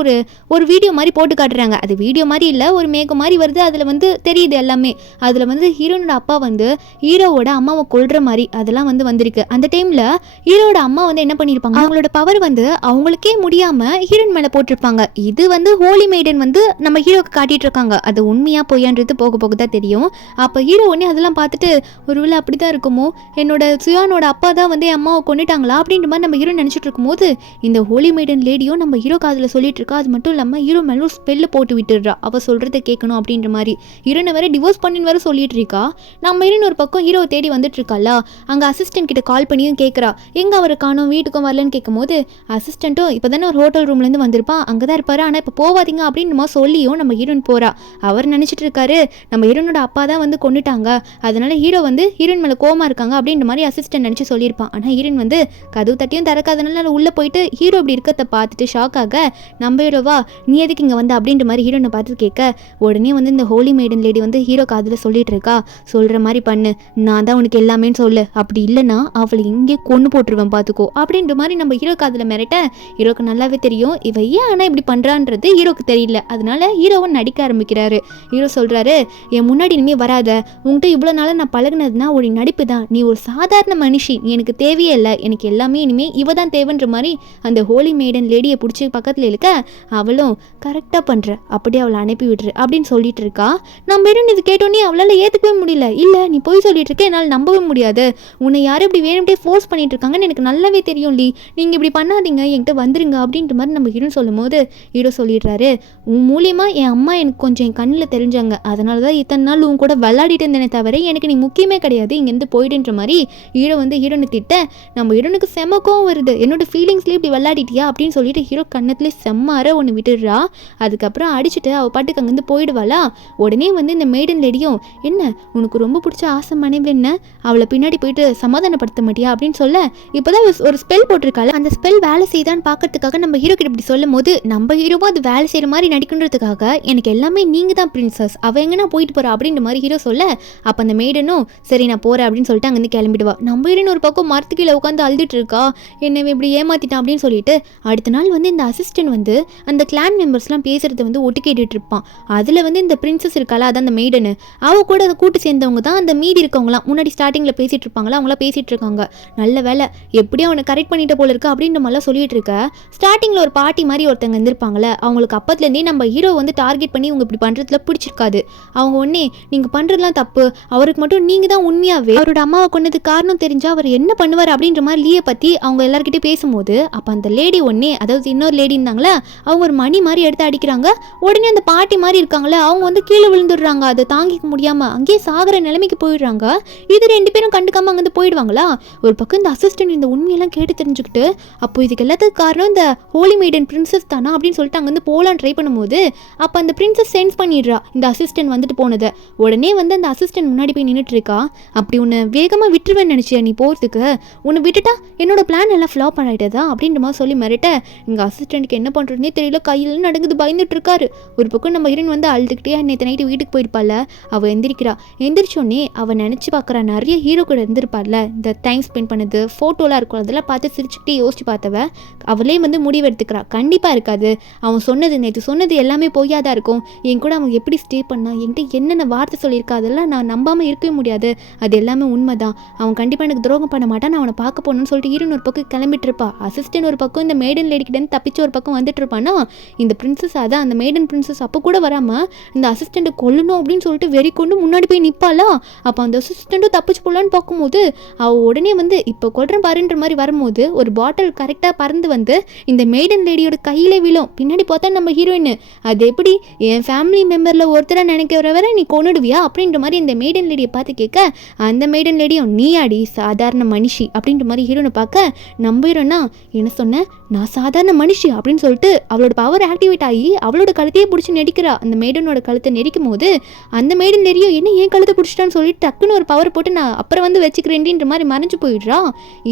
ஒரு வீடியோ மாதிரி போட்டு காட்டுறாங்க. அது வீடியோ மாதிரி இல்லை, ஒரு மேகம் மாதிரி வருது. அதில் வந்து தெரியுது எல்லாமே. அதில் வந்து ஹீரோனோட அப்பா வந்து ஹீரோவோட அம்மாவை கொல்ற மாதிரி அதெல்லாம் வந்து வந்திருக்கு. அந்த டைமில் ஹீரோட அம்மா வந்து என்ன பண்ணியிருப்பாங்க, அவங்களோட பவர் வந்து அவங்களுக்கே முடியாமல் ஹீரோயின் மேலே போட்டிருப்பாங்க. இது வந்து ஹோலி மெய்டன் வந்து நம்ம ஹீரோக்கு காட்டிட்டு இருக்காங்க. அது உண்மையா பொய்யான்றது போக போக தான் தெரியும். அப்போ ஹீரோ உடனே அதெல்லாம் பார்த்துட்டு ஒருவேளை அப்படி தான் இருக்குமோ, என்னோட சுயானோட அப்பா தான் வந்து என் அம்மாவை கொண்டுட்டாங்களா அப்படின்ற மாதிரி நம்ம ஹீரோ நினச்சிட்டு இருக்கும்போது இந்த ஹோலி மெய்டன் லேடியும் நம்ம ஹீரோ காதில் சொல்லிட்டு இருக்கா. அது மட்டும் இல்லாமல் ஹீரோ மேலே ஒரு ஸ்பெல்லை போட்டு விட்டுடுறா, அவள் சொல்கிறத கேட்கணும் அப்படின்ற மாதிரி. ஹீரோனை வேற டிவோர்ஸ் பண்ணின்னு வேற சொல்லிட்டு இருக்கா. நம்ம ஹீரோன் ஒரு பக்கம் ஹீரோவை தேடி வந்துட்டு இருக்காளா, அங்கே அசிஸ்டன்ட் கிட்ட கால் பண்ணியும் கேட்குறா, எங்கே அவரை காணோம், வீட்டுக்கும் வரலன்னு கேட்கும்போது அசிஸ்டண்ட்டும் இப்போ தானே ஒரு ஹோட்டல் ரூம்லேருந்து வந்திருப்பான், அங்கே தான் இருப்பாரு, ஆனால் இப்போ போவாதீங்க அப்படின்னு சொல்லியும் நம்ம ஹீரோயின் போகிறா. அவர் நினச்சிட்டு இருக்காரு நம்ம ஹீரோனோட அப்பா தான் வந்து கொண்டுட்டாங்க, அதனால ஹீரோ வந்து ஹீரோயின் மேலே கோமா இருக்காங்க அப்படின்ற மாதிரி அசிஸ்டன்ட் நினச்சி சொல்லியிருப்பான். ஆனால் ஹீரோயின் வந்து கதவு தட்டியும் திறக்காதனால உள்ளே போயிட்டு ஹீரோ இப்படி இருக்கிறத பார்த்துட்டு ஷாக் ஆக, நம்ம ஹீரோவா நீ எதுக்கு இங்கே வந்து அப்படின்ற மாதிரி ஹீரோனை பார்த்து கேட்க, உடனே வந்து இந்த ஹோலி மெய்டன் லேடி வந்து ஹீரோ காதில் சொல்லிட்டு இருக்கா, சொல்கிற மாதிரி பண்ணு, நான் தான் உனக்கு எல்லாமேன்னு சொல்லு, அப்படி இல்லைன்னா அவளை இங்கே கொண்டு போட்டுருவேன் பார்த்துக்கோ அப்படின்ற மாதிரி நம்ம ஹீரோ காதில் மிரட்ட, ஹீரோக்கு நல்லாவே தெரியும் இவ ஏன் ஆனால் இப்படி பண்ணுறான்றது ஹீரோக்கு தெரியல. அதனால ஹீரோவை நடிக்க ஆரம்பிக்கிறாரு. ஹீரோ சொல்கிறாரு, என் முன்னாடி இனிமேல் வராத, உங்கள்கிட்ட இவ்வளோ நாளாக நான் பழகினதுனா ஒரு நடிப்பு தான், நீ ஒரு சாதாரண மனுஷி, நீ எனக்கு தேவையே இல்லை, எனக்கு எல்லாமே இனிமேல் இவ தான் தேவைன்ற மாதிரி அந்த ஹோலி மெய்டன் லேடியை பிடிச்சி பக்கத்தில் இருக்க, அவளும் கரெக்டாக பண்ணுற, அப்படியே அவளை அனுப்பி விட்டுரு அப்படின்னு சொல்லிட்டு இருக்கா. நம்ம ஹீரோன் இது கேட்டோன்னே அவளால் ஏற்றுக்கவே முடியல. இல்லை நீ போய் சொல்லிட்டு இருக்க, என்னால் நம்பவே முடியாது, உன்னை யாரும் இப்படி வேணும்ட்டே ஃபோர்ஸ் பண்ணிட்டு இருக்காங்கன்னு எனக்கு நல்லாவே தெரியும் லீ, நீங்கள் இப்படி பண்ணாதீங்க, என்கிட்ட வந்துருங்க அப்படின்ற மாதிரி நம்ம ஹீரோன் சொல்லும் போது ஹீரோ சொல்லிடுறாரு, உன் மூலியமாக என் அம்மா எனக்கு கொஞ்சம் என் கண்ணில் தெரிஞ்சாங்க, அதனால தான் இத்தனை நாள் உன் கூட விளையாடிட்டு இருந்தேனே தவிர எனக்கு நீ முக்கியமே கிடையாது, இங்கேருந்து போயிடுன்ற மாதிரி ஹீரோ வந்து ஹீரோனை திட்ட, நம்ம ஹீரோனுக்கு செம்ம கோவம் வருது, என்னோட ஃபீலிங்ஸ்லேயே இப்படி விளையாடிட்டியா அப்படின்னு சொல்லிட்டு ஹீரோ கண்ணத்துலேயே செம்மார ஒன்று விட்டுடுறா. அதுக்கப்புறம் அடிச்சுட்டு அவள் பாட்டுக்கு அங்கேருந்து போயிடுவாளா. உடனே வந்து இந்த மெய்டன் லேடியும், என்ன உனக்கு ரொம்ப பிடிச்ச ஆசை மனைவி என்ன, அவளை பின்னாடி போயிட்டு சமாதானப்படுத்த மாட்டியா அப்படின்னு சொல்ல, இப்போதான் ஒரு ஸ்பெல் போட்டிருக்காள், அந்த ஸ்பெல் வேலை செய்தான்னு பார்க்கறதுக்காக நம்ம ஹீரோ கிட்ட இப்படி சொல்லும் போது நம்ம ஹீரோவா அது வேலை செய்கிற மாதிரி நடிக்கின்றதுக்காக, எனக்கு எல்லாமே நீங்கள் தான் பிரின்சஸ், அவள் எங்கன்னா போயிட்டு போகிறா அப்படின்ற மாதிரி ஹீரோ சொல்ல, அப்போ அந்த மெய்டனும் சரி நான் போகிறேன் அப்படின்னு சொல்லிட்டு அங்கேருந்து கிளம்பிடுவா. நம்ம ஹீரோன்னு ஒரு பக்கம் மரத்துக்கீழே உட்காந்து அழுதுட்டு இருக்கா, என்னை இப்படி ஏமாத்திட்டான் அப்படின்னு சொல்லிட்டு. அடுத்த நாள் வந்து இந்த அசிஸ்டன்ட் வந்து அந்த கிளான் மெம்பர்ஸ்லாம் பேசுகிறத வந்து ஒட்டு கேட்டுட்டு இருப்பான். அதில் வந்து இந்த பிரின்சஸ் இருக்காளா, அதான் அந்த மெய்டனு, அவ கூட அதை கூட்டு சேர்ந்தவங்க தான் அந்த மீதி இருக்கவங்களாம், முன்னாடி ஸ்டார்டிங்கில் பேசிகிட்டு இருப்பாங்களா, அவங்களாம் பேசிகிட்டு இருக்காங்க. நல்ல வேலை எப்படியும் அவனை கரெக்ட் பண்ணிட்ட போல இருக்கா அப்படின்ற மாதிரிலாம் சொல்லிட்டு இருக்க. ஸ்டார்டிங்கில் ஒரு பாட்டி மாதிரி ஒருத்தங்க இருந்திருப்பாங்களே, அவங்களுக்கு அப்பத்துலேருந்தே நம்ம ஹீரோ வந்து டார்கெட் பண்ணி இவங்க இப்படி பண்ணுறதுல பிடிச்சிருக்காது. அவங்க ஒன்றே நீங்கள் பண்ணுறதுலாம் தப்பு, அவருக்கு மட்டும் நீங்கள் தான் உண்மையாகவே அவரோட அம்மாவை கொண்டது காரணம் தெரிஞ்சால் அவர் என்ன பண்ணுவார் அப்படின்ற மாதிரி லீயை பற்றி அவங்க எல்லாருக்கிட்டே பேசும்போது, அப்போ அந்த லேடி ஒன்றே, அதாவது இன்னொரு லேடி இருந்தாங்களே, அவங்க ஒரு மணி மாதிரி எடுத்து அடிக்கிறாங்க. உடனே அந்த பாட்டி மாதிரி இருக்காங்களே அவங்க வந்து கீழே விழுந்துடுறாங்க, அதை தாங்கிக்க முடியாமல் அங்கேயே சாகிற நிலைமைக்கு போயிடுறாங்க. இது ரெண்டு பேரும் கண்டுக்காமல் அங்கேருந்து போயிடுவாங்களா. ஒரு பக்கம் இந்த அசிஸ்டன்ட் இந்த உண்மையெல்லாம் கேட்டு தெரிஞ்சுக்கிட்டு, அப்போ இதுக்கு எல்லாத்துக்கும் காரணம் இந்த ஹோலி மெய்டன் பிரின்சஸ் தானா அப்படின்னு சொல்லிட்டு அங்கேருந்து போகலான்னு ட்ரை பண்ணும்போது, அப்போ அந்த பிரின்சஸ் சென்ஸ் பண்ணிடுறா இந்த அசிஸ்டன்ட் வந்துட்டு போனதை. உடனே வந்து அந்த அசிஸ்டன்ட் முன்னாடி போய் நின்றுட்டு இருக்கா. அப்படி உன்னை வேகமாக விட்டுருவேன்னு நினச்சியா நீ போகிறதுக்கு, உன்னை விட்டுட்டா என்னோட பிளான் எல்லாம் ஃப்ளாப் ஆகிட்டதா அப்படின்ற மாதிரி சொல்லி மிரட்ட, இங்கே அசிஸ்டண்ட்டுக்கு என்ன பண்ணுறதுனே தெரியல, கையில் நடக்குது, பயந்துட்டு இருக்காரு. ஒரு பக்கம் நம்ம ஹீரோயின் வந்து அழுதுகிட்டே நேற்று நைட்டு வீட்டுக்கு போயிருப்பாள். அவள் எந்திரிக்கிறா. எந்திரிச்சோடனே அவள் நினச்சி பார்க்குறா, நிறைய ஹீரோ கூட இருந்திருப்பாள்ல, இந்த டைம் ஸ்பெண்ட் பண்ணது ஃபோட்டோலாம் இருக்கும், அதெல்லாம் பார்த்து சிரிச்சுக்கிட்டே யோசிச்சு பார்த்தவ அவளே வந்து முடிவு எடுத்துக்கிறா, கண்டிப்பாக இருக்காது, அவன் சொன்னது நேற்று சொன்னது எல்லாமே பொய்யா தான் இருக்கும், என் கூட அவன் எப்படி ஸ்டே பண்ணா, என்கிட்ட என்னென்ன வார்த்தை சொல்லியிருக்கா, அதெல்லாம் நான் நம்பாமல் இருக்கவே முடியாது, அது எல்லாமே உண்மை தான், அவன் கண்டிப்பாக எனக்கு துரோகம் பண்ண மாட்டான், நான் அவனை பார்க்க போகணும்னு சொல்லிட்டு ஹீரோயின் ஒரு பக்கம் கிளம்பிட்டு இருப்பா. அசிஸ்டன்ட் ஒரு பக்கம் இந்த மெய்டன் லேடிக்கிட்டேருந்து தப்பிச்சு ஒரு பக்கம் வந்துட்டு இருப்பானா. இந்த பிரின்சஸ் அதான் அந்த மெய்டன் பிரின்சஸ் அப்போ கூட வராமல் இந்த அசிஸ்டண்ட்டை கொல்லணும் அப்படின்னு சொல்லிட்டு வெறி கொண்டு முன்னாடி போய் நிற்பாளா. அப்போ அந்த அசிஸ்டண்ட்டும் தப்பிச்சு போடலான்னு பார்க்கும்போது அவள் உடனே வந்து இப்போ கொல்றேன் பாருன்ற மாதிரி வரும்போது ஒரு பாட்டில் கரெக்டாக பறந்து வந்து இந்த மெய்டன் லேடியோட கையிலே விழும். பின்னாடி பார்த்தா நம்ம ஹீரோயின், அது எப்படி என் ஃபேமிலி மெம்பரில் ஒருத்தராக நினைக்கிறவரை நீ கொண்டுடுவியா அப்படின்ற மாதிரி இந்த மெய்டன் லேடியை பார்த்து கேட்க, அந்த மெய்டன் லேடியும் நீ அடி சாதாரண மனுஷி அப்படின்ற மாதிரி ஹீரோனை பார்க்க, நம்ம ஹீரோனா என்ன சொன்னேன், நான் சாதாரண மனுஷி அப்படின்னு சொல்லிட்டு அவளோட பவர் ஆக்டிவேட் ஆகி அவளோட கழுத்தையே பிடிச்சி நெடிக்கிறா. அந்த மெய்டனோட கழுத்தை நெரிக்கும் போது அந்த மெய்டன் லேடியும் என்ன ஏன் கழுத்தை பிடிச்சிட்டான்னு சொல்லிட்டு டக்குன்னு ஒரு பவர் போட்டு நான் அப்புறம் வந்து வச்சுக்கிறேன்ன்ற மாதிரி மறைஞ்சு போயிடுறா.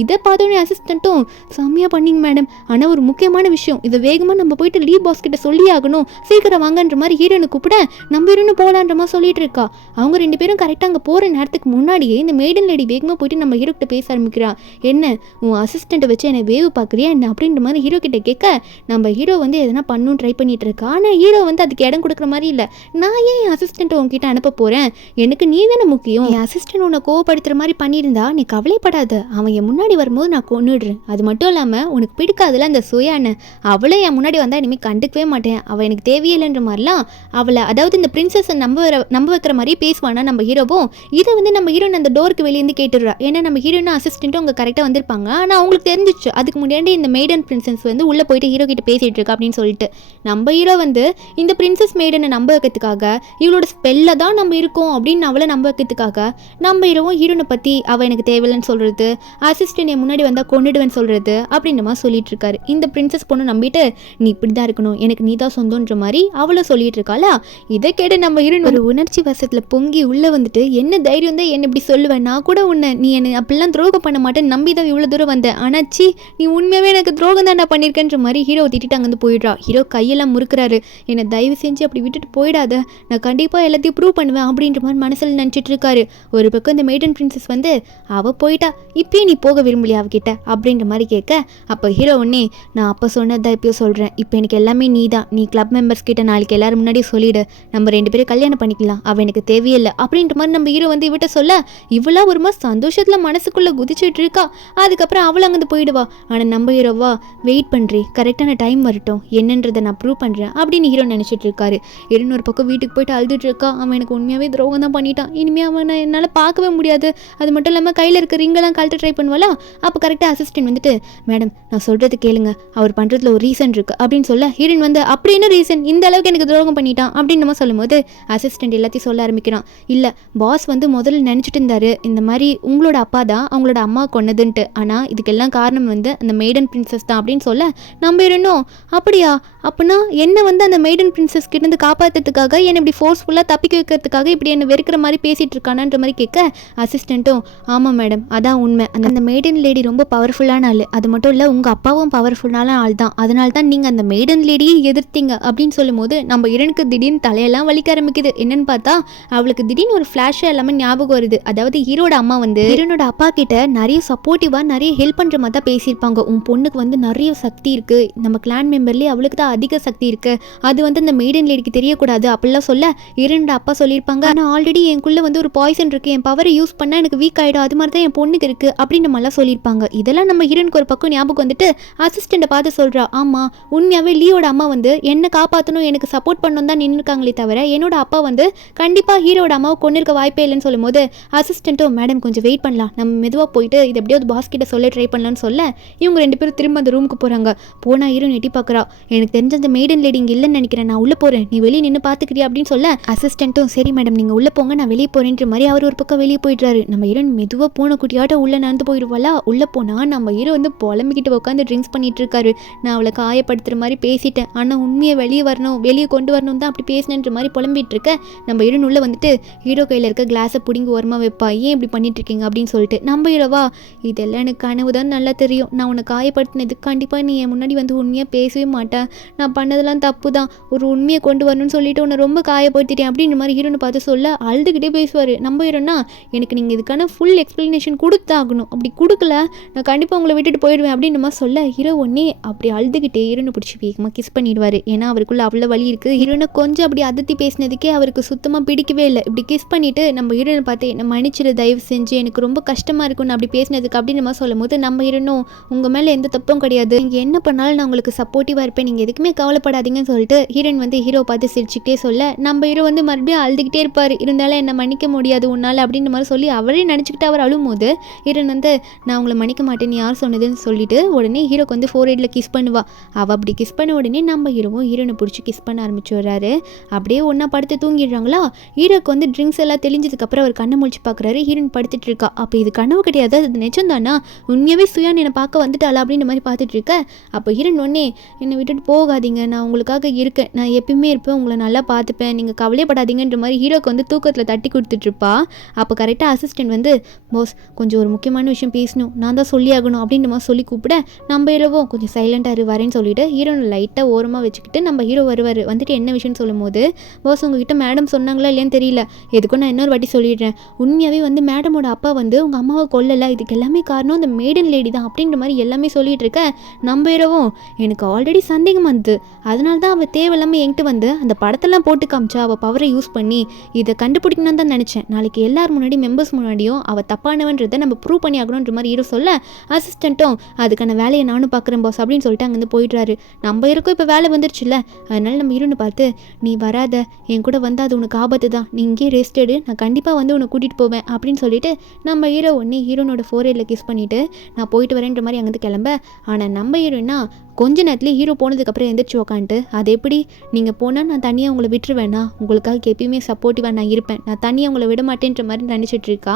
இதை பார்த்தோன்னே அசிஸ்டண்ட்டும் செம்மையாக பண்ணிங்க மேடம், ஆனால் ஒரு முக்கியமான விஷயம், இதை வேகமாக நம்ம போயிட்டு லீ பாஸ் கிட்ட சொல்லி ஆகணும், சீக்கிரம் வாங்கன்ற மாதிரி ஹீரோனை கூப்பிட நம்ம ஹீரோன்னு போகலான்ற மாதிரி சொல்லிட்டு இருக்கா. அவங்க ரெண்டு பேரும் கரெக்டாக அங்கே போகிற நேரத்துக்கு முன்னாடியே இந்த மெய்டன் லேடி வேகமாக போயிட்டு நம்ம ஹீரோ கிட்ட பேச ஆரம்பிக்கிறா. என்ன உன் அசிஸ்டண்ட்டை வச்சு என்னை வேவு பார்க்குறியா என்ன அப்படின்ற மாதிரி ஹீரோ கிட்ட கேட்க, நம்ம ஹீரோ வந்து எதனா பண்ணணும் ட்ரை பண்ணிட்டு இருக்கா. ஆனால் ஹீரோ வந்து அதுக்கு இடம் கொடுக்குற மாதிரி இல்லை. நான் ஏன் என் அசிஸ்டண்ட்டை உங்ககிட்ட அனுப்ப போகிறேன், எனக்கு நீ தானே முக்கியம், என் அசிஸ்டன்ட் உன்னை கோவப்படுத்துகிற மாதிரி பண்ணியிருந்தா நீ கவலைப்படாத, அவன் என் முன்னாடி வரும்போது நான் கொன்னுடுறேன். அது மட்டும் இல்லாமல் உனக்கு பிடிக்காதுல அந்த சுயான்னு, அவளே என் முன்னாடி வந்தால் இனிமேல் கண்டுக்கவே மாட்டேன், அவள் எனக்கு தேவையில்லைன்ற மாதிரிலாம் அவளை, அதாவது இந்த பிரின்சஸை நம்ப வைக்கிற மாதிரி பேசுவானா நம்ம ஹீரோவும். இதை வந்து நம்ம ஹீரோன் அந்த டோருக்கு வெளியேந்து கேட்டுடுறா. ஏன்னா நம்ம ஹீரோனும் அசிஸ்டண்ட்டும் அவங்க கரெக்டாக வந்திருப்பாங்க. ஆனால் அவங்களுக்கு தெரிஞ்சிச்சு அதுக்கு முன்னாடி இந்த மெய்டன் பிரின்சஸ் வந்து உள்ளே போயிட்டு ஹீரோ கிட்ட பேசிகிட்டு இருக்கா அப்படின்னு சொல்லிட்டு. நம்ம ஹீரோ வந்து இந்த பிரின்சஸ் மெய்டனை நம்ப வைக்கிறதுக்காக இவளோட ஸ்பெல்ல தான் நம்ம இருக்கோம் அப்படின்னு அவளை நம்ப வைக்கிறதுக்காக நம்ம ஹீரோவும் ஹீரோனை பற்றி அவள் எனக்கு தேவையில்லைன்னு சொல்கிறது, அசிஸ்டன்ட் என் முன்னாடி வந்தால் கொண்டுடுவேன்னு சொல்கிறது அப்படின்ற மாதிரி சொல்லிட்டு இருக்காரு. இந்த பிரின்சஸ் பொண்ணு நம்பிட்டு நீ இப்படி தான் இருக்கணும், எனக்கு நீ தான் சொந்தன்ற மாதிரி அவளை சொல்லிட்டு இருக்காளா. இதை கேட்டு நம்ம ஹீரோன் ஒரு உணர்ச்சி வசத்தில் பொங்கி உள்ளே வந்துட்டு, என்ன தைரியம் தான் என்ன இப்படி சொல்லுவேன், நான் கூட உன்னை நீ என்னை அப்படிலாம் துரோகம் பண்ண மாட்டேன்னு நம்பி தான் இவ்வளோ தூரம் வந்தேன், வந்தேன். ஆனால் சி நீ உண்மையாகவே எனக்கு துரோகம் தான்டா பண்ணியிருக்கேன்ற மாதிரி ஹீரோ திட்டிட்டு அங்கேருந்து போயிடுறா. ஹீரோ கையெல்லாம் முறுக்குறாரு. என்னை தயவு செஞ்சு அப்படி விட்டுட்டு போயிடாத, நான் கண்டிப்பாக எல்லாத்தையும் ப்ரூவ் பண்ணுவேன் அப்படின்ற மாதிரி மனசில் நினச்சிட்டு இருக்காரு. ஒரு பக்கம் இந்த மெய்டன் பிரின்சஸ் வந்து அவள் போயிட்டா, இப்பயே நீ போக விரும்பலையா அவகிட்ட அப்படின்ற மாதிரி கேட்க, அப்போ ஹீரோ ஒன்னே நான் அப்போ சொன்னதான் இப்போயும் சொல்கிறேன், இப்போ எனக்கு எல்லாமே நீ தான், நீ கிளப் மெம்பர்ஸ் கிட்ட நாளைக்கு எல்லாரும் முன்னாடியே சொல்லிவிடு, நம்ம 2 பேரும் கல்யாணம் பண்ணிக்கலாம், அவள் எனக்கு தேவையில்லை அப்படின்ற மாதிரி நம்ம ஹீரோ வந்து இவட்ட சொல்ல, இவ்வளோ ஒரு மாதிரி சந்தோஷத்தில் மனசுக்குள்ளே குதிச்சுட்டு இருக்கா. அதுக்கப்புறம் அவள் அங்கேருந்து போயிடுவா. ஆனால் நம்ம ஹீரோவா வெயிட் பண்ணுறேன், கரெக்டான டைம் வரட்டும், என்னன்றதை நான் ப்ரூவ் பண்ணுறேன் அப்படின்னு ஹீரோ நினச்சிட்டு இருக்காரு. இன்னொரு பக்கம் வீட்டுக்கு போயிட்டு அழுதுட்டு இருக்கா. அவன் எனக்கு உண்மையாகவே துரோகம் தான் பண்ணிட்டான், இனிமேல் அவனை என்னால் பார்க்கவே முடியாது, அது மட்டும் இல்லாமல் கையில் இருக்க ரிங்கெல்லாம் கழட்ட ட்ரை பண்ணுவாளா. அப்போ கரெக்டாக அசிஸ்டன்ட் வந்துட்டு மேடம் நான் சொல்கிறது கேளுங்க, அவர் பண்ணுறதுல ஒரு ரீசன் இருக்குது அப்படின்னு சொல்ல, ஹீரோயின் வந்து அப்படி என்ன ரீசன், இந்த அளவுக்கு எனக்கு துரோகம் பண்ணிட்டான் அப்படின்னு நம்ம சொல்லும்போது அசிஸ்டன்ட் எல்லாத்தையும் சொல்ல ஆரம்பிக்கிறான். இல்லை பாஸ் வந்து முதல்ல நினச்சிட்டு இருந்தாரு இந்த மாதிரி உங்களோட அப்பா தான் அவங்களோட அம்மா கொன்னதுன்ட்டு, ஆனால் இதுக்கெல்லாம் காரணம் வந்து அந்த மெய்டன் பிரின்சஸ் தான் அப்படின்னு சொல்ல, நம்ம இருந்தோம் அப்படியா, அப்படின்னா என்ன வந்து அந்த மெய்டன் பிரின்சஸ் கிட்டேருந்து காப்பாற்றுறதுக்காக என்னை இப்படி ஃபோர்ஸ்ஃபுல்லாக தப்பிக்க வைக்கிறதுக்காக இப்படி என்னை வெறுக்கிற மாதிரி பேசிகிட்டு இருக்கானான்ற மாதிரி கேட்க, அசிஸ்டண்ட்டும் ஆமாம் மேடம் அதான் உண்மை, அந்த மெய்டன் லேடி ரொம்ப பவர்ஃபுல்லான ஆள், அது மட்டும் இல்லை உங்கள் அப்பாவும் பவர்ஃபுல்லான ஆள் தான், அதனால தான் நீங்கள் அந்த மெய்டன் லேடியை எதிர்த்தீங்க அப்படின்னு சொல்லும்போது நம்ம இரனுக்கு திடீர்னு தலையெல்லாம் வலிக்க ஆரம்பிக்குது. என்னன்னு பார்த்தா அவளுக்கு திடீர்னு ஒரு ஃப்ளாஷாக எல்லாமே ஞாபகம் வருது. அதாவது ஹீரோட அம்மா வந்து ஹீரோனோட அப்பா கிட்ட நிறைய சப்போர்ட்டிவாக நிறைய ஹெல்ப் பண்ணுற மாதிரி தான் பேசியிருப்பாங்க. உன் பொண்ணுக்கு வந்து நிறைய சக்தி இருக்குது, நம்ம கிளான் மெம்பர்லேயே அவளுக்கு தான் அதிக சக்தி இருக்குது, அது வந்து அந்த மெய்டன் லேடிக்கு தெரியக்கூடாது அப்படிலாம் சொல்ல இரண்டு அப்பா சொல்லியிருப்பாங்க. ஆனால் ஆல்ரெடி எனக்குள்ளே வந்து ஒரு பாய்சன் இருக்குது, என் பவரை யூஸ் பண்ணால் எனக்கு வீக் ஆகிடும், அது மாதிரி தான் என் பொண்ணுக்கு இருக்குது அப்படின்னு நம்மளாம் சொல்லியிருப்பாங்க. இதெல்லாம் நம்ம ஹீரோனுக்கு ஒரு பக்கம் ஞாபகம் வந்துட்டு அசிஸ்டண்ட்டை பார்த்து சொல்கிறா, ஆமாம் உண்மையாகவே லீயோட அம்மா வந்து என்னை காப்பாற்றணும் எனக்கு சப்போர்ட் பண்ணணும் தான் நின்றுருக்காங்களே தவிர என்னோட அப்பா வந்து கண்டிப்பாக ஹீரோட அம்மாவை கொண்டு இருக்க வாய்ப்பே இல்லைன்னு சொல்லும்போது அசிஸ்டண்ட்டும் மேடம் கொஞ்சம் வெயிட் பண்ணலாம், நம்ம மெதுவாக போயிட்டு இது எப்படியாவது பாஸ் கிட்ட சொல்ல ட்ரை பண்ணலான்னு சொல்ல இவங்க 2 பேரும் திரும்ப அந்த ரூமுக்கு போகிறாங்க. போனால் ஹீரோ எட்டி பார்க்குறா, எனக்கு தெரிஞ்ச அந்த மெய்டன் லேடி இங்கே இல்லைன்னு நினைக்கிறேன், நான் உள்ளே போகிறேன், நீ வெளியே நின்று பார்த்துக்கிறியா அப்படின்னு சொல்ல அசிஸ்டண்ட்டும் சரி மேடம் நீங்கள் உள்ளே போங்க நான் வெளியே போகிறேன்ற மாதிரி அவர் ஒரு பக்கம் வெளியே போயிடுறாரு. நம்ம ஹீரோன் மெதுவாக போன குட்டியாட்ட உள்ளே நடந்து போயிடுவாளா. உள்ளே போனால் நம்ம ஹீரோ வந்து புலம்பிக்கிட்டு உட்காந்து ட்ரிங்க்ஸ் பண்ணிட்டு இருக்காரு. நான் அவளை காயப்படுத்துகிற மாதிரி பேசிட்டேன், ஆனால் உண்மையை வெளியே வரணும் வெளியே கொண்டு வரணும் தான் அப்படி பேசினேன்ற மாதிரி புலம்பிட்டு இருக்க நம்ம ஹீரோன் உள்ளே வந்துட்டு ஹீரோ கையில் இருக்க கிளாஸை பிடிங்கி ஓரமாக வைப்பா, ஏன் இப்படி பண்ணிட்டு இருக்கீங்க அப்படின்னு சொல்லிட்டு. நம்ம ஹீரோவா இதெல்லாம் எனக்கு கனவு தான் நல்லா தெரியும், நான் உன்னை காயப்படுத்தினது கண்டிப்பாக நீ என் முன்னாடி வந்து உண்மையாக பேசவே மாட்டேன், நான் பண்ணதெல்லாம் தப்பு தான், ஒரு உண்மையை கொண்டு வரணும்னு சொல்லிட்டு உன்னை ரொம்ப காயப்படுத்திட்டேன் அப்படின்ற மாதிரி ஹீரோனை பார்த்து சொல்ல அழுதுகிட்டே பேசுவார். நம்ம ஹீரோனா எனக்கு நீங்கள் இதுக்கான ஃபுல் எக்ஸ்ப்ளனேஷன் கொடுத்தாகணும், அப்படி கொடுக்கல நான் கண்டிப்பாக உங்களை விட்டுட்டு போயிடுவேன் அப்படின்னு நம்ம சொல்ல ஹீரோ ஒன்னே அப்படி அழுதுகிட்டே ஹீரோனை பிடிச்சி வேகமாக கிஸ் பண்ணிடுவார். ஏன்னா அவருக்குள்ள அவ்வளோ வலி இருக்குது. ஹீரோனை கொஞ்சம் அப்படி அதிர்த்தி பேசினதுக்கே அவருக்கு சுத்தமாக பிடிக்கவே இல்லை. இப்படி கிஸ் பண்ணிவிட்டு நம்ம ஹீரோனை பார்த்து என்னை மன்னிச்சிடு தயவு செஞ்சு, எனக்கு ரொம்ப கஷ்டமாக இருக்குன்னு அப்படி பேசினதுக்கு அப்படின்னு நம்ம சொல்லும் போது நம்ம ஹீரோனும் உங்கள் மேலே எந்த தப்பும் கிடையாது, நீங்கள் என்ன பண்ணாலும் நான் உங்களுக்கு சப்போர்ட்டிவாக இருப்பேன், நீங்கள் எதுக்குமே கவலைப்படாதீங்கன்னு சொல்லிட்டு ஹீரோயின் வந்து ஹீரோ பார்த்து சிரிச்சுக்கிட்டே சொல்ல நம்ம ஹீரோ வந்து மறுபடியும் அழுதுகிட்டே இருப்பார். இருந்தாலும் என்னை மன்னிக்க முடியாது உன்னால் அப்படின்ற மாதிரி சொல்லி அவரே நினச்சிக்கிட்டு அவர் அழும் போது ஹீரோன் வந்து நான் உங்களை மன்னிக்க மாட்டேன்னு யார் சொன்னதுன்னு சொல்லிட்டு உடனே ஹீரோக்கு வந்து 4 கிஸ் பண்ணுவா. அவள் அப்படி கிஸ் பண்ண உடனே நம்ம ஹீரோவும் ஹீரோனை பிடிச்சி கிஸ் பண்ண ஆரம்பிச்சு வர்றாரு. அப்படியே ஒன்றா படுத்து தூங்கிடுறாங்களா. ஹீரோக்கு வந்து ட்ரிங்க்ஸ் எல்லாம் தெளிஞ்சதுக்கப்புறம் அவர் கண்ணை முழிச்சு பார்க்குறாரு. ஹீரோயின் படுத்துட்டு இருக்கா. அப்போ இது கனவு கிடையாது, அது நிஜம் தானா, உண்மையாகவே சுயான் என்னை பார்க்க வந்துட்டாளா அப்படின்ற மாதிரி பார்த்துட்டு இருக்க. அப்போ ஹீரோன் ஒன்னே என்னை விட்டுட்டு போகாதீங்க, நான் உங்களுக்காக இருக்கேன், நான் எப்பயுமே இருப்பேன், உங்களை நல்லா பார்த்துப்பேன், நீங்கள் கவலைப்படாதீங்கன்ற மாதிரி ஹீரோக்கு வந்து தூக்கத்தில் தட்டி கொடுத்துட்ருப்பா. அப்போ கரெக்டாக அசிஸ்டன்ட் வந்து பாஸ் கொஞ்சம் ஒரு முக்கியமான விஷயம் பேசணும், நான் தான் சொல்லி ஆகணும் அப்படின்ற மாதிரி சொல்லி கூப்பிட நம்ம ஹீரோவும் கொஞ்சம் சைலண்டாக வரேன்னு சொல்லிட்டு ஹீரோனை லைட்டாக ஓரமாக வச்சுக்கிட்டு நம்ம ஹீரோ வருவார். வந்துட்டு என்ன விஷயம்னு சொல்லும் போது பாஸ் உங்ககிட்ட மேடம் சொன்னாங்களா இல்லையான்னு தெரியல, எதுக்கும் நான் இன்னொரு வாட்டி சொல்லிடுறேன், உண்மையாகவே வந்து மேடமோட அப்பா வந்து உங்கள் அம்மாவை கொல்லலை, இதுக்கு எல்லாமே காரணம் அந்த மெய்டன் லேடி தான் அப்படின்ற மாதிரி எல்லாமே சொல்லிட்டு இருக்க. நம்ம ஹீரோவும் எனக்கு ஆல்ரெடி சந்தேகம் வந்து அதனால தான் அவள் தேவையில்லாமல் என்கிட்ட வந்து அந்த படத்தெல்லாம் போட்டு காமிச்சா, அவள் பவரை யூஸ் பண்ணி இதை கண்டுபிடிக்கணும்னு தான் நினச்சேன், நாளைக்கு எல்லார் முன்னாடி மெம்பர்ஸ் முன்னாடியும் அவள் தப்பானவன்றதை நம்ம ப்ரூவ் பண்ணி ஆகணுன்ற மாதிரி ஹீரோ சொல்ல அசிஸ்டண்ட்டும் அதுக்கான வேலையை நானும் பார்க்குறேன் பாஸ் அப்படின்னு சொல்லிட்டு அங்கேருந்து போயிடுறாரு. நம்ம ஹீரோக்கும் இப்போ வேலை வந்துருச்சுல்ல, அதனால நம்ம ஹீரோனை பார்த்து நீ வராத, என் கூட வந்து அது உனக்கு ஆபத்து தான், நீ இங்கே ரெஸ்ட் எடு, நான் கண்டிப்பாக வந்து உன்னை கூட்டிகிட்டு போவேன் அப்படின்னு சொல்லிட்டு நம்ம ஹீரோ ஒன்றே ஹீரோனோட 4 கிஸ் பண்ணிவிட்டு நான் போயிட்டு வரேன்ற மாதிரி அங்கேருந்து கிளம்ப. ஆனால் நம்ம ஹீரோனா கொஞ்ச நேரத்துலேயே ஹீரோ போனதுக்கப்புறம் எந்திரிச்சு உக்காந்துட்டு, அது எப்படி நீங்கள் போனால் நான் தனியாக உங்களை விட்டுருவேண்ணா, உங்களுக்காக எப்பயுமே சப்போர்ட்டிவாக நான் இருப்பேன், நான் தனியாக உங்களை விட மாட்டேன்ற மாதிரி நினச்சிட்டு இருக்கா.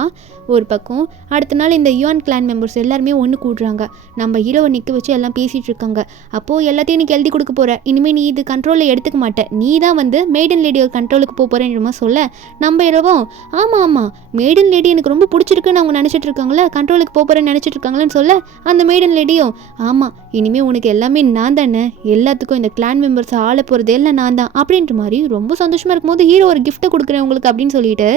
ஒரு பக்கம் அடுத்த நாள் இந்த யுவான் கிளான் மெம்பர்ஸ் எல்லாருமே ஒன்று கூடுறாங்க. நம்ம ஹீரோவை நிற்க வச்சு எல்லாம் பேசிகிட்டு இருக்காங்க. அப்போது எல்லாத்தையும் நீ எழுதி கொடுக்க போகிற, இனிமேல் நீ இது கண்ட்ரோலில் எடுத்துக்க மாட்டேன், நீ தான் வந்து மெய்டன் லேடியோட கண்ட்ரோலுக்கு போகிறேன்ற மாதிரி சொல்ல, நம்ம ஹீரோவும் ஆமாம் மெய்டன் லேடி எனக்கு ரொம்ப பிடிச்சிருக்குன்னு அவங்க நினச்சிட்டு இருக்காங்களே, கண்ட்ரோலுக்கு போகிறேன்னு நினச்சிட்டு இருக்காங்களேன்னு சொல்ல, அந்த மெய்டன் லேடியும் ஆமாம் இனிமேல் உனக்கு எல்லாமே நான் தானே, எல்லாத்துக்கும் இந்த கிளான் மெம்பர்ஸ் ஆள போகிறது எல்லாம் நான் தான் அப்படின்ற மாதிரி ரொம்ப சந்தோஷமாக இருக்கும்போது ஹீரோ ஒரு கிஃப்ட்டை கொடுக்குறேன் உங்களுக்கு அப்படின்னு சொல்லிட்டு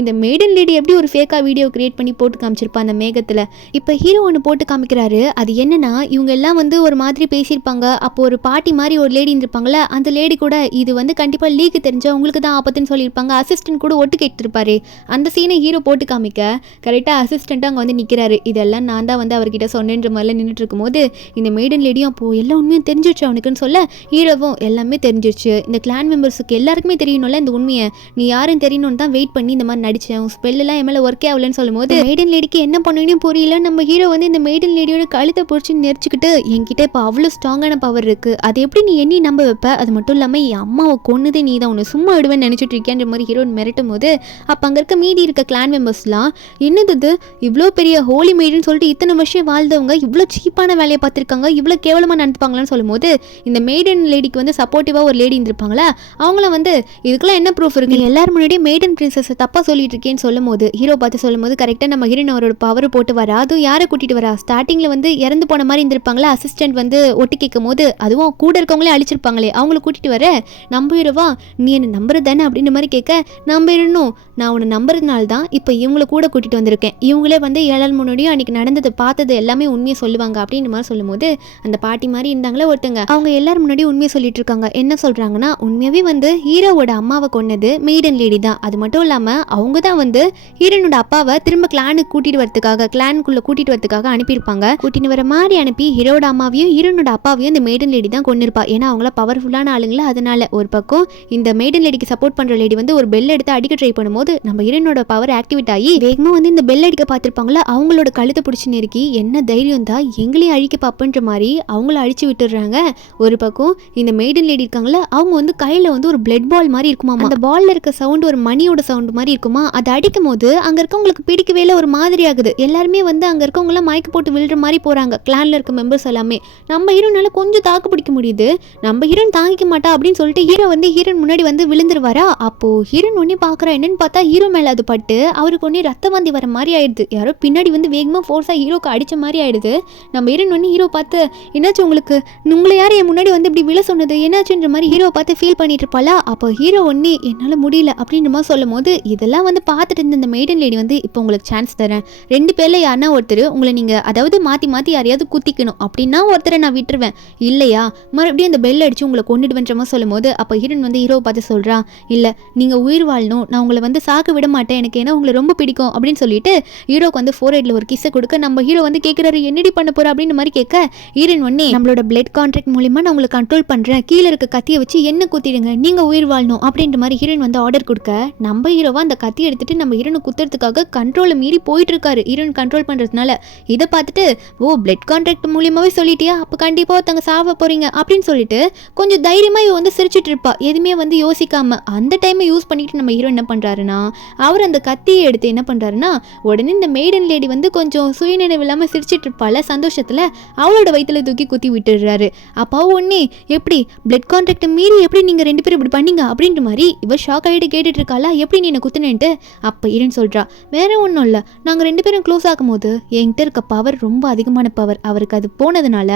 இந்த மெய்டன் லேடி எப்படி ஒரு ஃபேக்காக வீடியோ கிரியேட் பண்ணி போட்டு காமிச்சிருப்பா அந்த மேகத்தில். இப்போ ஹீரோ ஒன்று போட்டு காமிக்கிறாரு. அது என்னன்னா, இவங்க எல்லாம் வந்து ஒரு மாதிரி பேசியிருப்பாங்க. அப்போ ஒரு பாட்டி மாதிரி ஒரு லேடி இருந்திருப்பாங்களே, அந்த லேடி கூட இது வந்து கண்டிப்பாக லீக்கு தெரிஞ்சா உங்களுக்கு தான் ஆபத்துன்னு சொல்லியிருப்பாங்க. அசிஸ்டன்ட் கூட ஒட்டு கேட்டுருப்பாரு. அந்த சீனை ஹீரோ போட்டு காமிக்க கரெக்டாக அசிஸ்டண்ட்டாக அங்கே வந்து நிற்கிறாரு. இதெல்லாம் நான் தான் வந்து அவர்கிட்ட சொன்னேன்ற மாதிரிலாம் நின்றுட்டு இருக்கும்போது இந்த மெய்டன் லேடியும் அப்போது எல்லாம் உண்மையும் தெரிஞ்சிருச்சு அவனுக்குன்னு சொல்ல, ஹீரோவும் எல்லாமே தெரிஞ்சிருச்சு, இந்த கிளான் மெம்பர்ஸுக்கு எல்லாருக்குமே தெரியணும்ல இந்த உண்மையை, நீ யாரும் தெரியணும்னு தான் வெயிட் பண்ணி இந்த மாதிரி நடித்தேன், உன் ஸ்பெல்லாம் என் மேலே ஒர்க்கே ஆகலன்னு சொல்லும்போது மெய்டன் லேடிக்கு என்ன பண்ணணும் புரியல. நம்ம ஹீரோ வந்து இந்த மெய்டன் லேடியோட கழுத்தை பிடிச்சி நெரிச்சிக்கிட்டு, என்கிட்ட இப்போ அவ்வளோ ஸ்ட்ராங்கான பவர் இருக்குது, அது எப்படி நீ எண்ணி நம்ப வைப்ப, அது மட்டும் இல்லாமல் என் அம்மாவை கொன்னதே நீ தான், உன்னை சும்மா விடுவேன்னு நினச்சிட்டு இருக்கேன்ற மாதிரி ஹீரோ மிரட்டும் போது அப்போ அங்கே இருக்க மீதி இருக்க கிளான் மெம்பர்ஸ்லாம் என்னது இவ்வளோ பெரிய ஹோலி மெய்டுன்னு சொல்லிட்டு இத்தனை வருஷம் வாழ்ந்தவங்க இவ்வளோ சீப்பான வேலையை பார்த்துருக்காங்க, இவ்வளோ கேவலமாக நடந்துப்பாங்களான்னு சொல்லும்போது இந்த மெய்டன் லேடிக்கு வந்து சப்போர்ட்டிவாக ஒரு லேடி இருந்திருப்பாங்களா, அவங்கள வந்து இதுக்கெல்லாம் என்ன ப்ரூஃப் இருக்குது, எல்லாரும் முன்னாடியே மெய்டன் பிரின்சஸ் தப்பாக சொல்லிட்டு இருக்கேன்னு சொல்லும் போது ஹீரோ பார்த்து சொல்லும் போது கரெக்டாக நம்ம ஹீரோன் அவரோட பவர் போட்டு வரா. அதுவும் யாரை கூட்டிகிட்டு வரா, ஸ்டார்டிங்கில் வந்து இறந்து போன மாதிரி இருந்திருப்பாங்களா அசிஸ்டன்ட் வந்து ஒட்டு கேட்கும் போது, அதுவும் கூட இருக்கவங்களே அழிச்சிருப்பாங்களே அவங்கள கூட்டிகிட்டு வர, நம்ம ஹீரோவா நீ என்ன நம்புறது தானே அப்படின்ற மாதிரி கேட்க, நம்ம ஹீரோனும் நான் உன்னை நம்புறதுனால தான் இப்போ இவங்கள கூட கூட்டிகிட்டு வந்திருக்கேன், இவங்களே வந்து 7 நாள் முன்னாடியும் அன்றைக்கி நடந்தது பார்த்தது எல்லாமே உண்மையை சொல்லுவாங்க அப்படின்ற மாதிரி சொல்லும்போது அந்த பாட்டி மாதிரி இருந்தாங்களே ஒருத்தங்க, அவங்க எல்லாரும் முன்னாடி உண்மையை சொல்லிட்டு இருக்காங்க. என்ன சொல்கிறாங்கன்னா, உண்மையாகவே வந்து ஹீரோவோட அம்மாவை கொன்னது மெய்டன் லேடி தான், அது மட்டும் இல்லாமல் அவங்க தான் வந்து ஹீரோனோட அப்பாவை திரும்ப கிளானுக்கு கூட்டிகிட்டு வரதுக்காக கிளானுக்குள்ளே கூட்டிகிட்டு வரதுக்காக அனுப்பியிருப்பாங்க. கூட்டின்னு வர மாதிரி அனுப்பி ஹீரோட அம்மாவையும் ஹீரோனோட அப்பாவையும் இந்த மெய்டன் லேடி தான் கொண்டிருப்பா. ஏன்னா அவங்கள பவர்ஃபுல்லான ஆளுங்களா. அதனால ஒரு பக்கம் இந்த மெய்டன் லேடிக்கு சப்போர்ட் பண்ணுற லேடி வந்து ஒரு பெல் எடுத்து அடிக்க ட்ரை பண்ணும்போது நம்ம ஹீரோனோட பவர் ஆக்டிவேட் ஆகி வேகமாக வந்து இந்த பெல் அடிக்க பார்த்துருப்பாங்களா, அவங்களோட கழுத்தை பிடிச்சி நெருக்கி என்ன தைரியம் தான் எங்களையும் அழிக்க பாப்புன்ற மாதிரி அவங்கள அழிச்சு விட்டுடுறாங்க. ஒரு பக்கம் இந்த மெய்டன் லேடி இருக்காங்களா, அவங்க வந்து கையில் வந்து ஒரு பிளட் பால் மாதிரி இருக்குமா, அந்த பால்ல இருக்க சவுண்ட் ஒரு மணியோட சவுண்ட் மாதிரி இருக்குமா, அதை அடிக்கும் போது அங்கே இருக்கவங்களுக்கு பிடிக்கவே இல்லை, ஒரு மாதிரி ஆகுது. எல்லாருமே வந்து அங்கே இருக்கவங்களாம் மயக்க போட்டு விழுற மாதிரி போகிறாங்க கிளானில் இருக்க மெம்பர்ஸ் எல்லாமே. நம்ம ஹீரோனால கொஞ்சம் தாக்கு பிடிக்க முடியுது, நம்ம ஹீரோன் தாங்கிக்க மாட்டா அப்படின்னு சொல்லிட்டு ஹீரோ வந்து ஹீரோன் முன்னாடி வந்து விழுந்துருவாரா. அப்போ ஹீரோன் ஒன்னே பார்க்குறா, என்னன்னு பார்த்தா ஹீரோ மேலே அது பட்டு அவருக்கு ஒன்னே ரத்த வாந்தி வர மாதிரி ஆயிடுது, யாரோ பின்னாடி வந்து வேகமாக ஃபோர்ஸாக ஹீரோக்கு அடித்த மாதிரி ஆயிடுது. நம்ம ஹீரோன் ஒன்று ஹீரோ பார்த்து என்னாச்சு உங்களுக்கு, உங்களை யார் என் முன்னாடி வந்து இப்படி விழ சொன்னது என்னாச்சுன்ற மாதிரி ஹீரோ பார்த்து ஃபீல் பண்ணிட்டு இருப்பாளா. அப்போ ஹீரோ ஒன்னே என்னால் முடியல அப்படின்ற மாதிரி சொல்லும் போது இதெல்லாம் வந்து பார்த்துட்டு இருந்த இந்த மெய்டன் லேடி வந்து இப்போ உங்களுக்கு சான்ஸ் தரேன், 2 பேரில் யாருன்னா ஒருத்தர் உங்களை நீங்கள் அதாவது மாற்றி யாரையாவது குத்திக்கணும் அப்படின்னா ஒருத்தரை நான் விட்டுருவேன், இல்லையா மறுபடியும் அந்த பெல் அடித்து உங்களை கொண்டுடுவேன்ற மாதிரி சொல்லும் போது அப்போ ஹீரோன் வந்து ஹீரோ பார்த்து சொல்கிறான், இல்லை நீங்கள் உயிர் வாழணும், நான் உங்களை வந்து சாக்க விட மாட்டேன், எனக்கு ஏன்னா உங்களை ரொம்ப பிடிக்கும் அப்படின்னு சொல்லிட்டு ஹீரோக்கு வந்து ஃபோர்ஹெட்ல ஒரு கிஸ்ஸை கொடுக்க நம்ம ஹீரோ வந்து கேட்குறாரு என்னடி பண்ண போகிற அப்படின்னு மாதிரி கேட்க, ஹீரோன் ஒன்னே நம்மளோட பிளட் கான்ட்ராக்ட் மூலிமா நான் உங்களை கண்ட்ரோல் பண்ணுறேன், கீழே இருக்க கத்தியை வச்சு என்ன குத்திடுங்க நீங்கள் உயிர் வாழணும் அப்படின்ற மாதிரி ஹீரோயின் வந்து ஆர்டர் கொடுக்க, நம்ம ஹீரோவா அந்த கத்தி எடுத்துட்டு நம்ம ஹீரோனை குத்துறதுக்காக கண்ட்ரோலை மீறி போயிட்டு இருக்காரு ஹீரோயின் கண்ட்ரோல் பண்ணுறதுனால. இதை பார்த்துட்டு ஓ பிளட் கான்ட்ராக்ட் மூலியமாகவே சொல்லிட்டியா, அப்போ கண்டிப்பாக ஒருத்தங்க சாவ போகிறீங்க அப்படின்னு சொல்லிட்டு கொஞ்சம் தைரியமாக இவ வந்து சிரிச்சிட்டு இருப்பா, எதுவுமே வந்து யோசிக்காம. அந்த டைமை யூஸ் பண்ணிட்டு நம்ம ஹீரோ என்ன பண்ணுறாருன்னா, அவர் அந்த கத்தியை எடுத்து என்ன பண்ணுறாருன்னா உடனே இந்த மெய்டன் லேடி வந்து கொஞ்சம் சுயநினைவு இல்லாமல் சிரிச்சிட்டு இருப்பால சந்தோஷத்தில் அவளோட வயிற்றுல தூக்கி குத்தி விட்டுடுறாரு. அப்போ ஒன்னே எப்படி பிளட் கான்ட்ராக்ட் மீறி எப்படி நீங்கள் 2 பேரும் இப்படி பண்ணீங்க அப்படின்ற மாதிரி இவ ஷாக் ஆகிட்டு கேட்டுட்டு இருக்காளா, எப்படி நீ என்ன குத்துனேன்ட்டு. அப்போ ஹீரோயின் சொல்கிறா, வேற ஒன்றும் இல்லை, நாங்கள் 2 பேரும் க்ளோஸ் ஆகும்போது என்கிட்ட இருக்க பவர் ரொம்ப அதிகமான பவர், அவருக்கு அது போனதுனால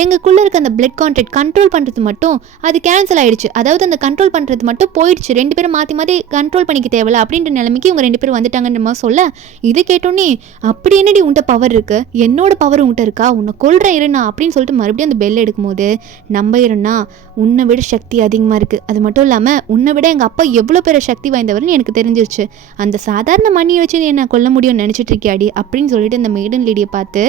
எங்களுக்குள்ளே இருக்க அந்த பிளட் கான்ட்ராக்ட் கண்ட்ரோல் பண்ணுறது மட்டும் அது கேன்சல் ஆகிடுச்சு, அதாவது அந்த கண்ட்ரோல் பண்ணுறது மட்டும் போயிடுச்சு, 2 பேரும் மாற்றி கண்ட்ரோல் பண்ணிக்க தேவையில்ல அப்படின்ற நிலைமைக்கு இவங்க 2 பேரும் வந்துட்டாங்கன்ற மாதிரி சொல்ல, இது கேட்டோன்னே அப்படி என்னடி உன்ட்ட பவர் இருக்குது, என்னோட பவர் உன்ட்ட இருக்கா, உன்னை கொல்றேன் இருண்ணா அப்படின்னு சொல்லிட்டு மறுபடியும் அந்த பெல் எடுக்கும்போது நம்ம இருண்ணா உன்னை விட சக்தி அதிகமாக இருக்குது, அது மட்டும் இல்லாமல் உன்னை விட எங்கள் அப்பா எவ்வளோ பெரிய சக்தி வாய்ந்தவர்னு எனக்கு தெரிஞ்சிருச்சு, அந்த சாதாரண மணியை வச்சு என்ன கொல்ல முடியும்னு நினச்சிட்டு இருக்கியாடி அப்படின்னு சொல்லிட்டு அந்த மெய்டன் லேடியை பார்த்து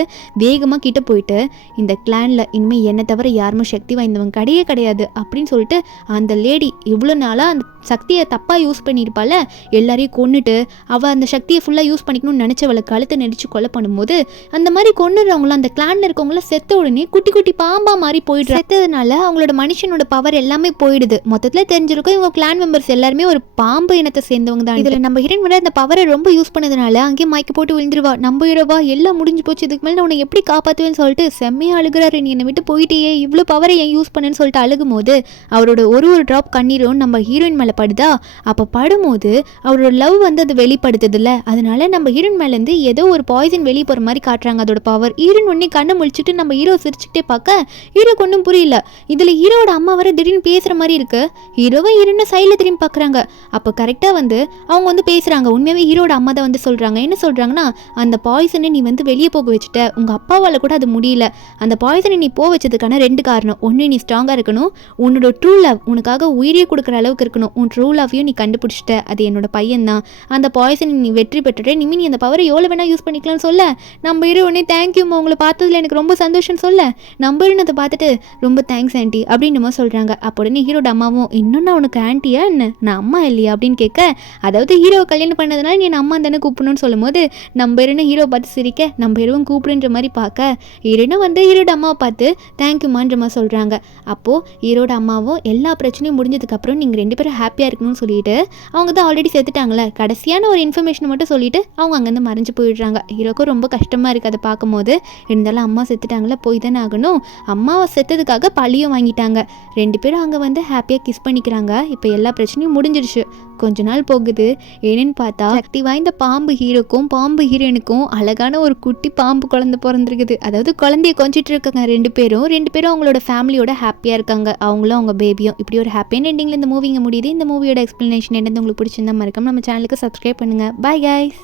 வேகமாக கிட்ட போயிட்டு இந்த கிளானில் இனிமேல் என்னை தவிர யாருமே சக்தி வாய்ந்தவங்க கிடையாது அப்படின்னு சொல்லிட்டு அந்த லேடி இவ்வளோ நாளாக அந்த சக்தியை தப்பாக யூஸ் பண்ணியிருப்பால எல்லாரையும் கொன்னுட்டு அவள் அந்த சக்தியை ஃபுல்லாக யூஸ் பண்ணிக்கணும்னு நினச்சவளை கழுத்தை நெரிச்சு கொலை பண்ணும்போது அந்த மாதிரி கொண்டுறவங்களாம் அந்த கிளானில் இருக்கவங்களாம் செத்த உடனே குட்டி குட்டி பாம்பா மாதிரி போயிட்டு செத்ததுனால அவங்களோட மனுஷனோட பவர் எல்லாமே போயிடுது. மொத்தத்தில் தெரிஞ்சிருக்கும் இவங்க கிளான் மெம்பர்ஸ் எல்லாருமே ஒரு பாம்பு இனத்தை சேர்ந்தவங்க தான். இதில் நம்ம ஹீரோயின் வந்து அந்த பவரை ரொம்ப யூஸ் பண்ணதுனால அங்கேயே மயக்க போட்டு விழுந்துருவா. நம்ம ஹீரோவா எல்லாம் முடிஞ்சு போச்சு, இதுக்கு மேலே உன்னை எப்படி காப்பாற்றுவேன்னு சொல்லிட்டு செம்மையா அழுகிறாரு. நீ என்னை விட்டு போயிட்டே இவ்வளோ பவரை ஏன் யூஸ் பண்ணுன்னு சொல்லிட்டு அழுகும் போது அவரோட ஒரு ட்ராப் கண்ணீரும் நம்ம ஹீரோயின் மேலே படுதா. அப்போ படும்போது அவரோட லவ் வந்து அது வெளிப்படுத்துதுல்ல, அதனால நம்ம ஹீரோயின் மேலேருந்து ஏதோ ஒரு பாய்சன் வெளியே போகிற மாதிரி காட்டுறாங்க அதோட பவர். ஹீரோயின் ஒன்னே கண்ணை முழிச்சிட்டு நம்ம ஹீரோ சிரிச்சுக்கிட்டே பார்க்க ஹீரோக்கு ஒன்றும் புரியல. இதில் ஹீரோட அம்மா வர திடீர்னு பேசுகிற மாதிரி இருக்கு. ஹீரோவை ஹீரோன்னு சைடில் திரும்பி பார்க்குறாங்க. அப்போ கரெக்டாக வந்து அவங்க வந்து பேசுகிறாங்க. உண்மையாகவே ஹீரோட அம்மா தான் வந்து சொல்கிறாங்க. என்ன சொல்கிறாங்கன்னா, அந்த பாய்சனை நீ வந்து வெளியே போக வச்சுட்ட, உங்கள் அப்பாவால் கூட அது முடியல. அந்த பாய்சனை நீ போக வச்சதுக்கான 2 காரணம். ஒன்று, நீ ஸ்ட்ராங்காக இருக்கணும். உன்னோட ட்ரூ லவ் உனக்காக உயிரியே கொடுக்குற அளவுக்கு இருக்கணும். உன் ட்ரூ லவ்வையும் நீ கண்டுபிடிச்சிட்ட, அது என்னோட பையன் தான். அந்த பாய்சனை நீ வெற்றி பெற்றுட்ட, இனிமே நீ அந்த பவரை எவ்வளோ வேணால் யூஸ் பண்ணிக்கலாம்னு சொல்ல நம்ம ஹீரோ உடனே தேங்க்யூம்மா, உங்களை பார்த்ததுல எனக்கு ரொம்ப சந்தோஷம்னு சொல்ல நம்ம ஹீரோனை அதை பார்த்துட்டு ரொம்ப தேங்க்ஸ் ஆண்டி அப்படின்னு சொல்கிறாங்க. அப்போ உடனே ஹீரோட அம்மாவும், இன்னும் நான் உனக்கு ஆண்டியா என்ன, நான் அம்மா இல்லையா அப்படின்னு கேட்க, அதாவது ஹீரோவை கல்யாணம் பண்ணதுனால நீ அம்மா தானே கூப்பிடணும்னு சொல்லும் போது நம்ம ஹீரோனை ஹீரோ பார்த்து சிரிக்க நம்ம ஹீரோவும் கூப்பிடுன்ற மாதிரி பார்க்க ஹீரோனும் வந்து ஹீரோட அம்மாவை பார்த்து தேங்க்யூமான்ற மாதிரி சொல்கிறாங்க. அப்போது ஹீரோட அம்மாவும் எல்லா பிரச்சனையும் முடிஞ்சதுக்கப்புறம் நீங்கள் 2 பேரும் ஹாப்பியாக இருக்கணும்னு சொல்லிட்டு அவங்க தான் ஆல்ரெடி செத்துட்டாங்களே, கடைசியான ஒரு இன்ஃபர்மேஷனை மட்டும் சொல்லிட்டு அவங்க அங்கேருந்து மறைஞ்சு போயிடுறாங்க. ஹீரோக்கும் ரொம்ப கஷ்டமாக இருக்குது அதை பார்க்கும்போது. இருந்தாலும் அம்மா செத்துட்டாங்களே, போய் தானே ஆகணும். அம்மாவை செத்ததுக்காக பழியும் வாங்கிட்டாங்க. 2 பேரும் அங்கே வந்து ஹாப்பியாக கிஸ் பண்ணிக்கிறாங்க. இப்போ எல்லா பிரச்சனையும் முடிஞ்சிருச்சு. கொஞ்ச நாள் போகுது. என்னன்னு பார்த்தா சக்தி வாய்ந்த பாம்பு ஹீரோக்கும் பாம்பு ஹீரோனுக்கும் அழகான ஒரு குட்டி பாம்பு குழந்தை பிறந்திருக்குது. அதாவது குழந்தைய கொஞ்சிட்டு இருக்காங்க 2 பேரும் அவங்களோட ஃபேமிலியோட ஹாப்பியாக இருக்காங்க. அவங்களும் அவங்க பேபியும். இப்படி ஒரு ஹாப்பியான எண்டிங்கில் இந்த மூவிங்க முடியுது. இந்த மூவியோட எக்ஸ்பிளனேஷன் என்னது உங்களுக்கு பிடிச்சிருந்தா மறக்காம நம்ம சேனலுக்கு சப்ஸ்கிரைப் பண்ணுங்கள். Bye guys.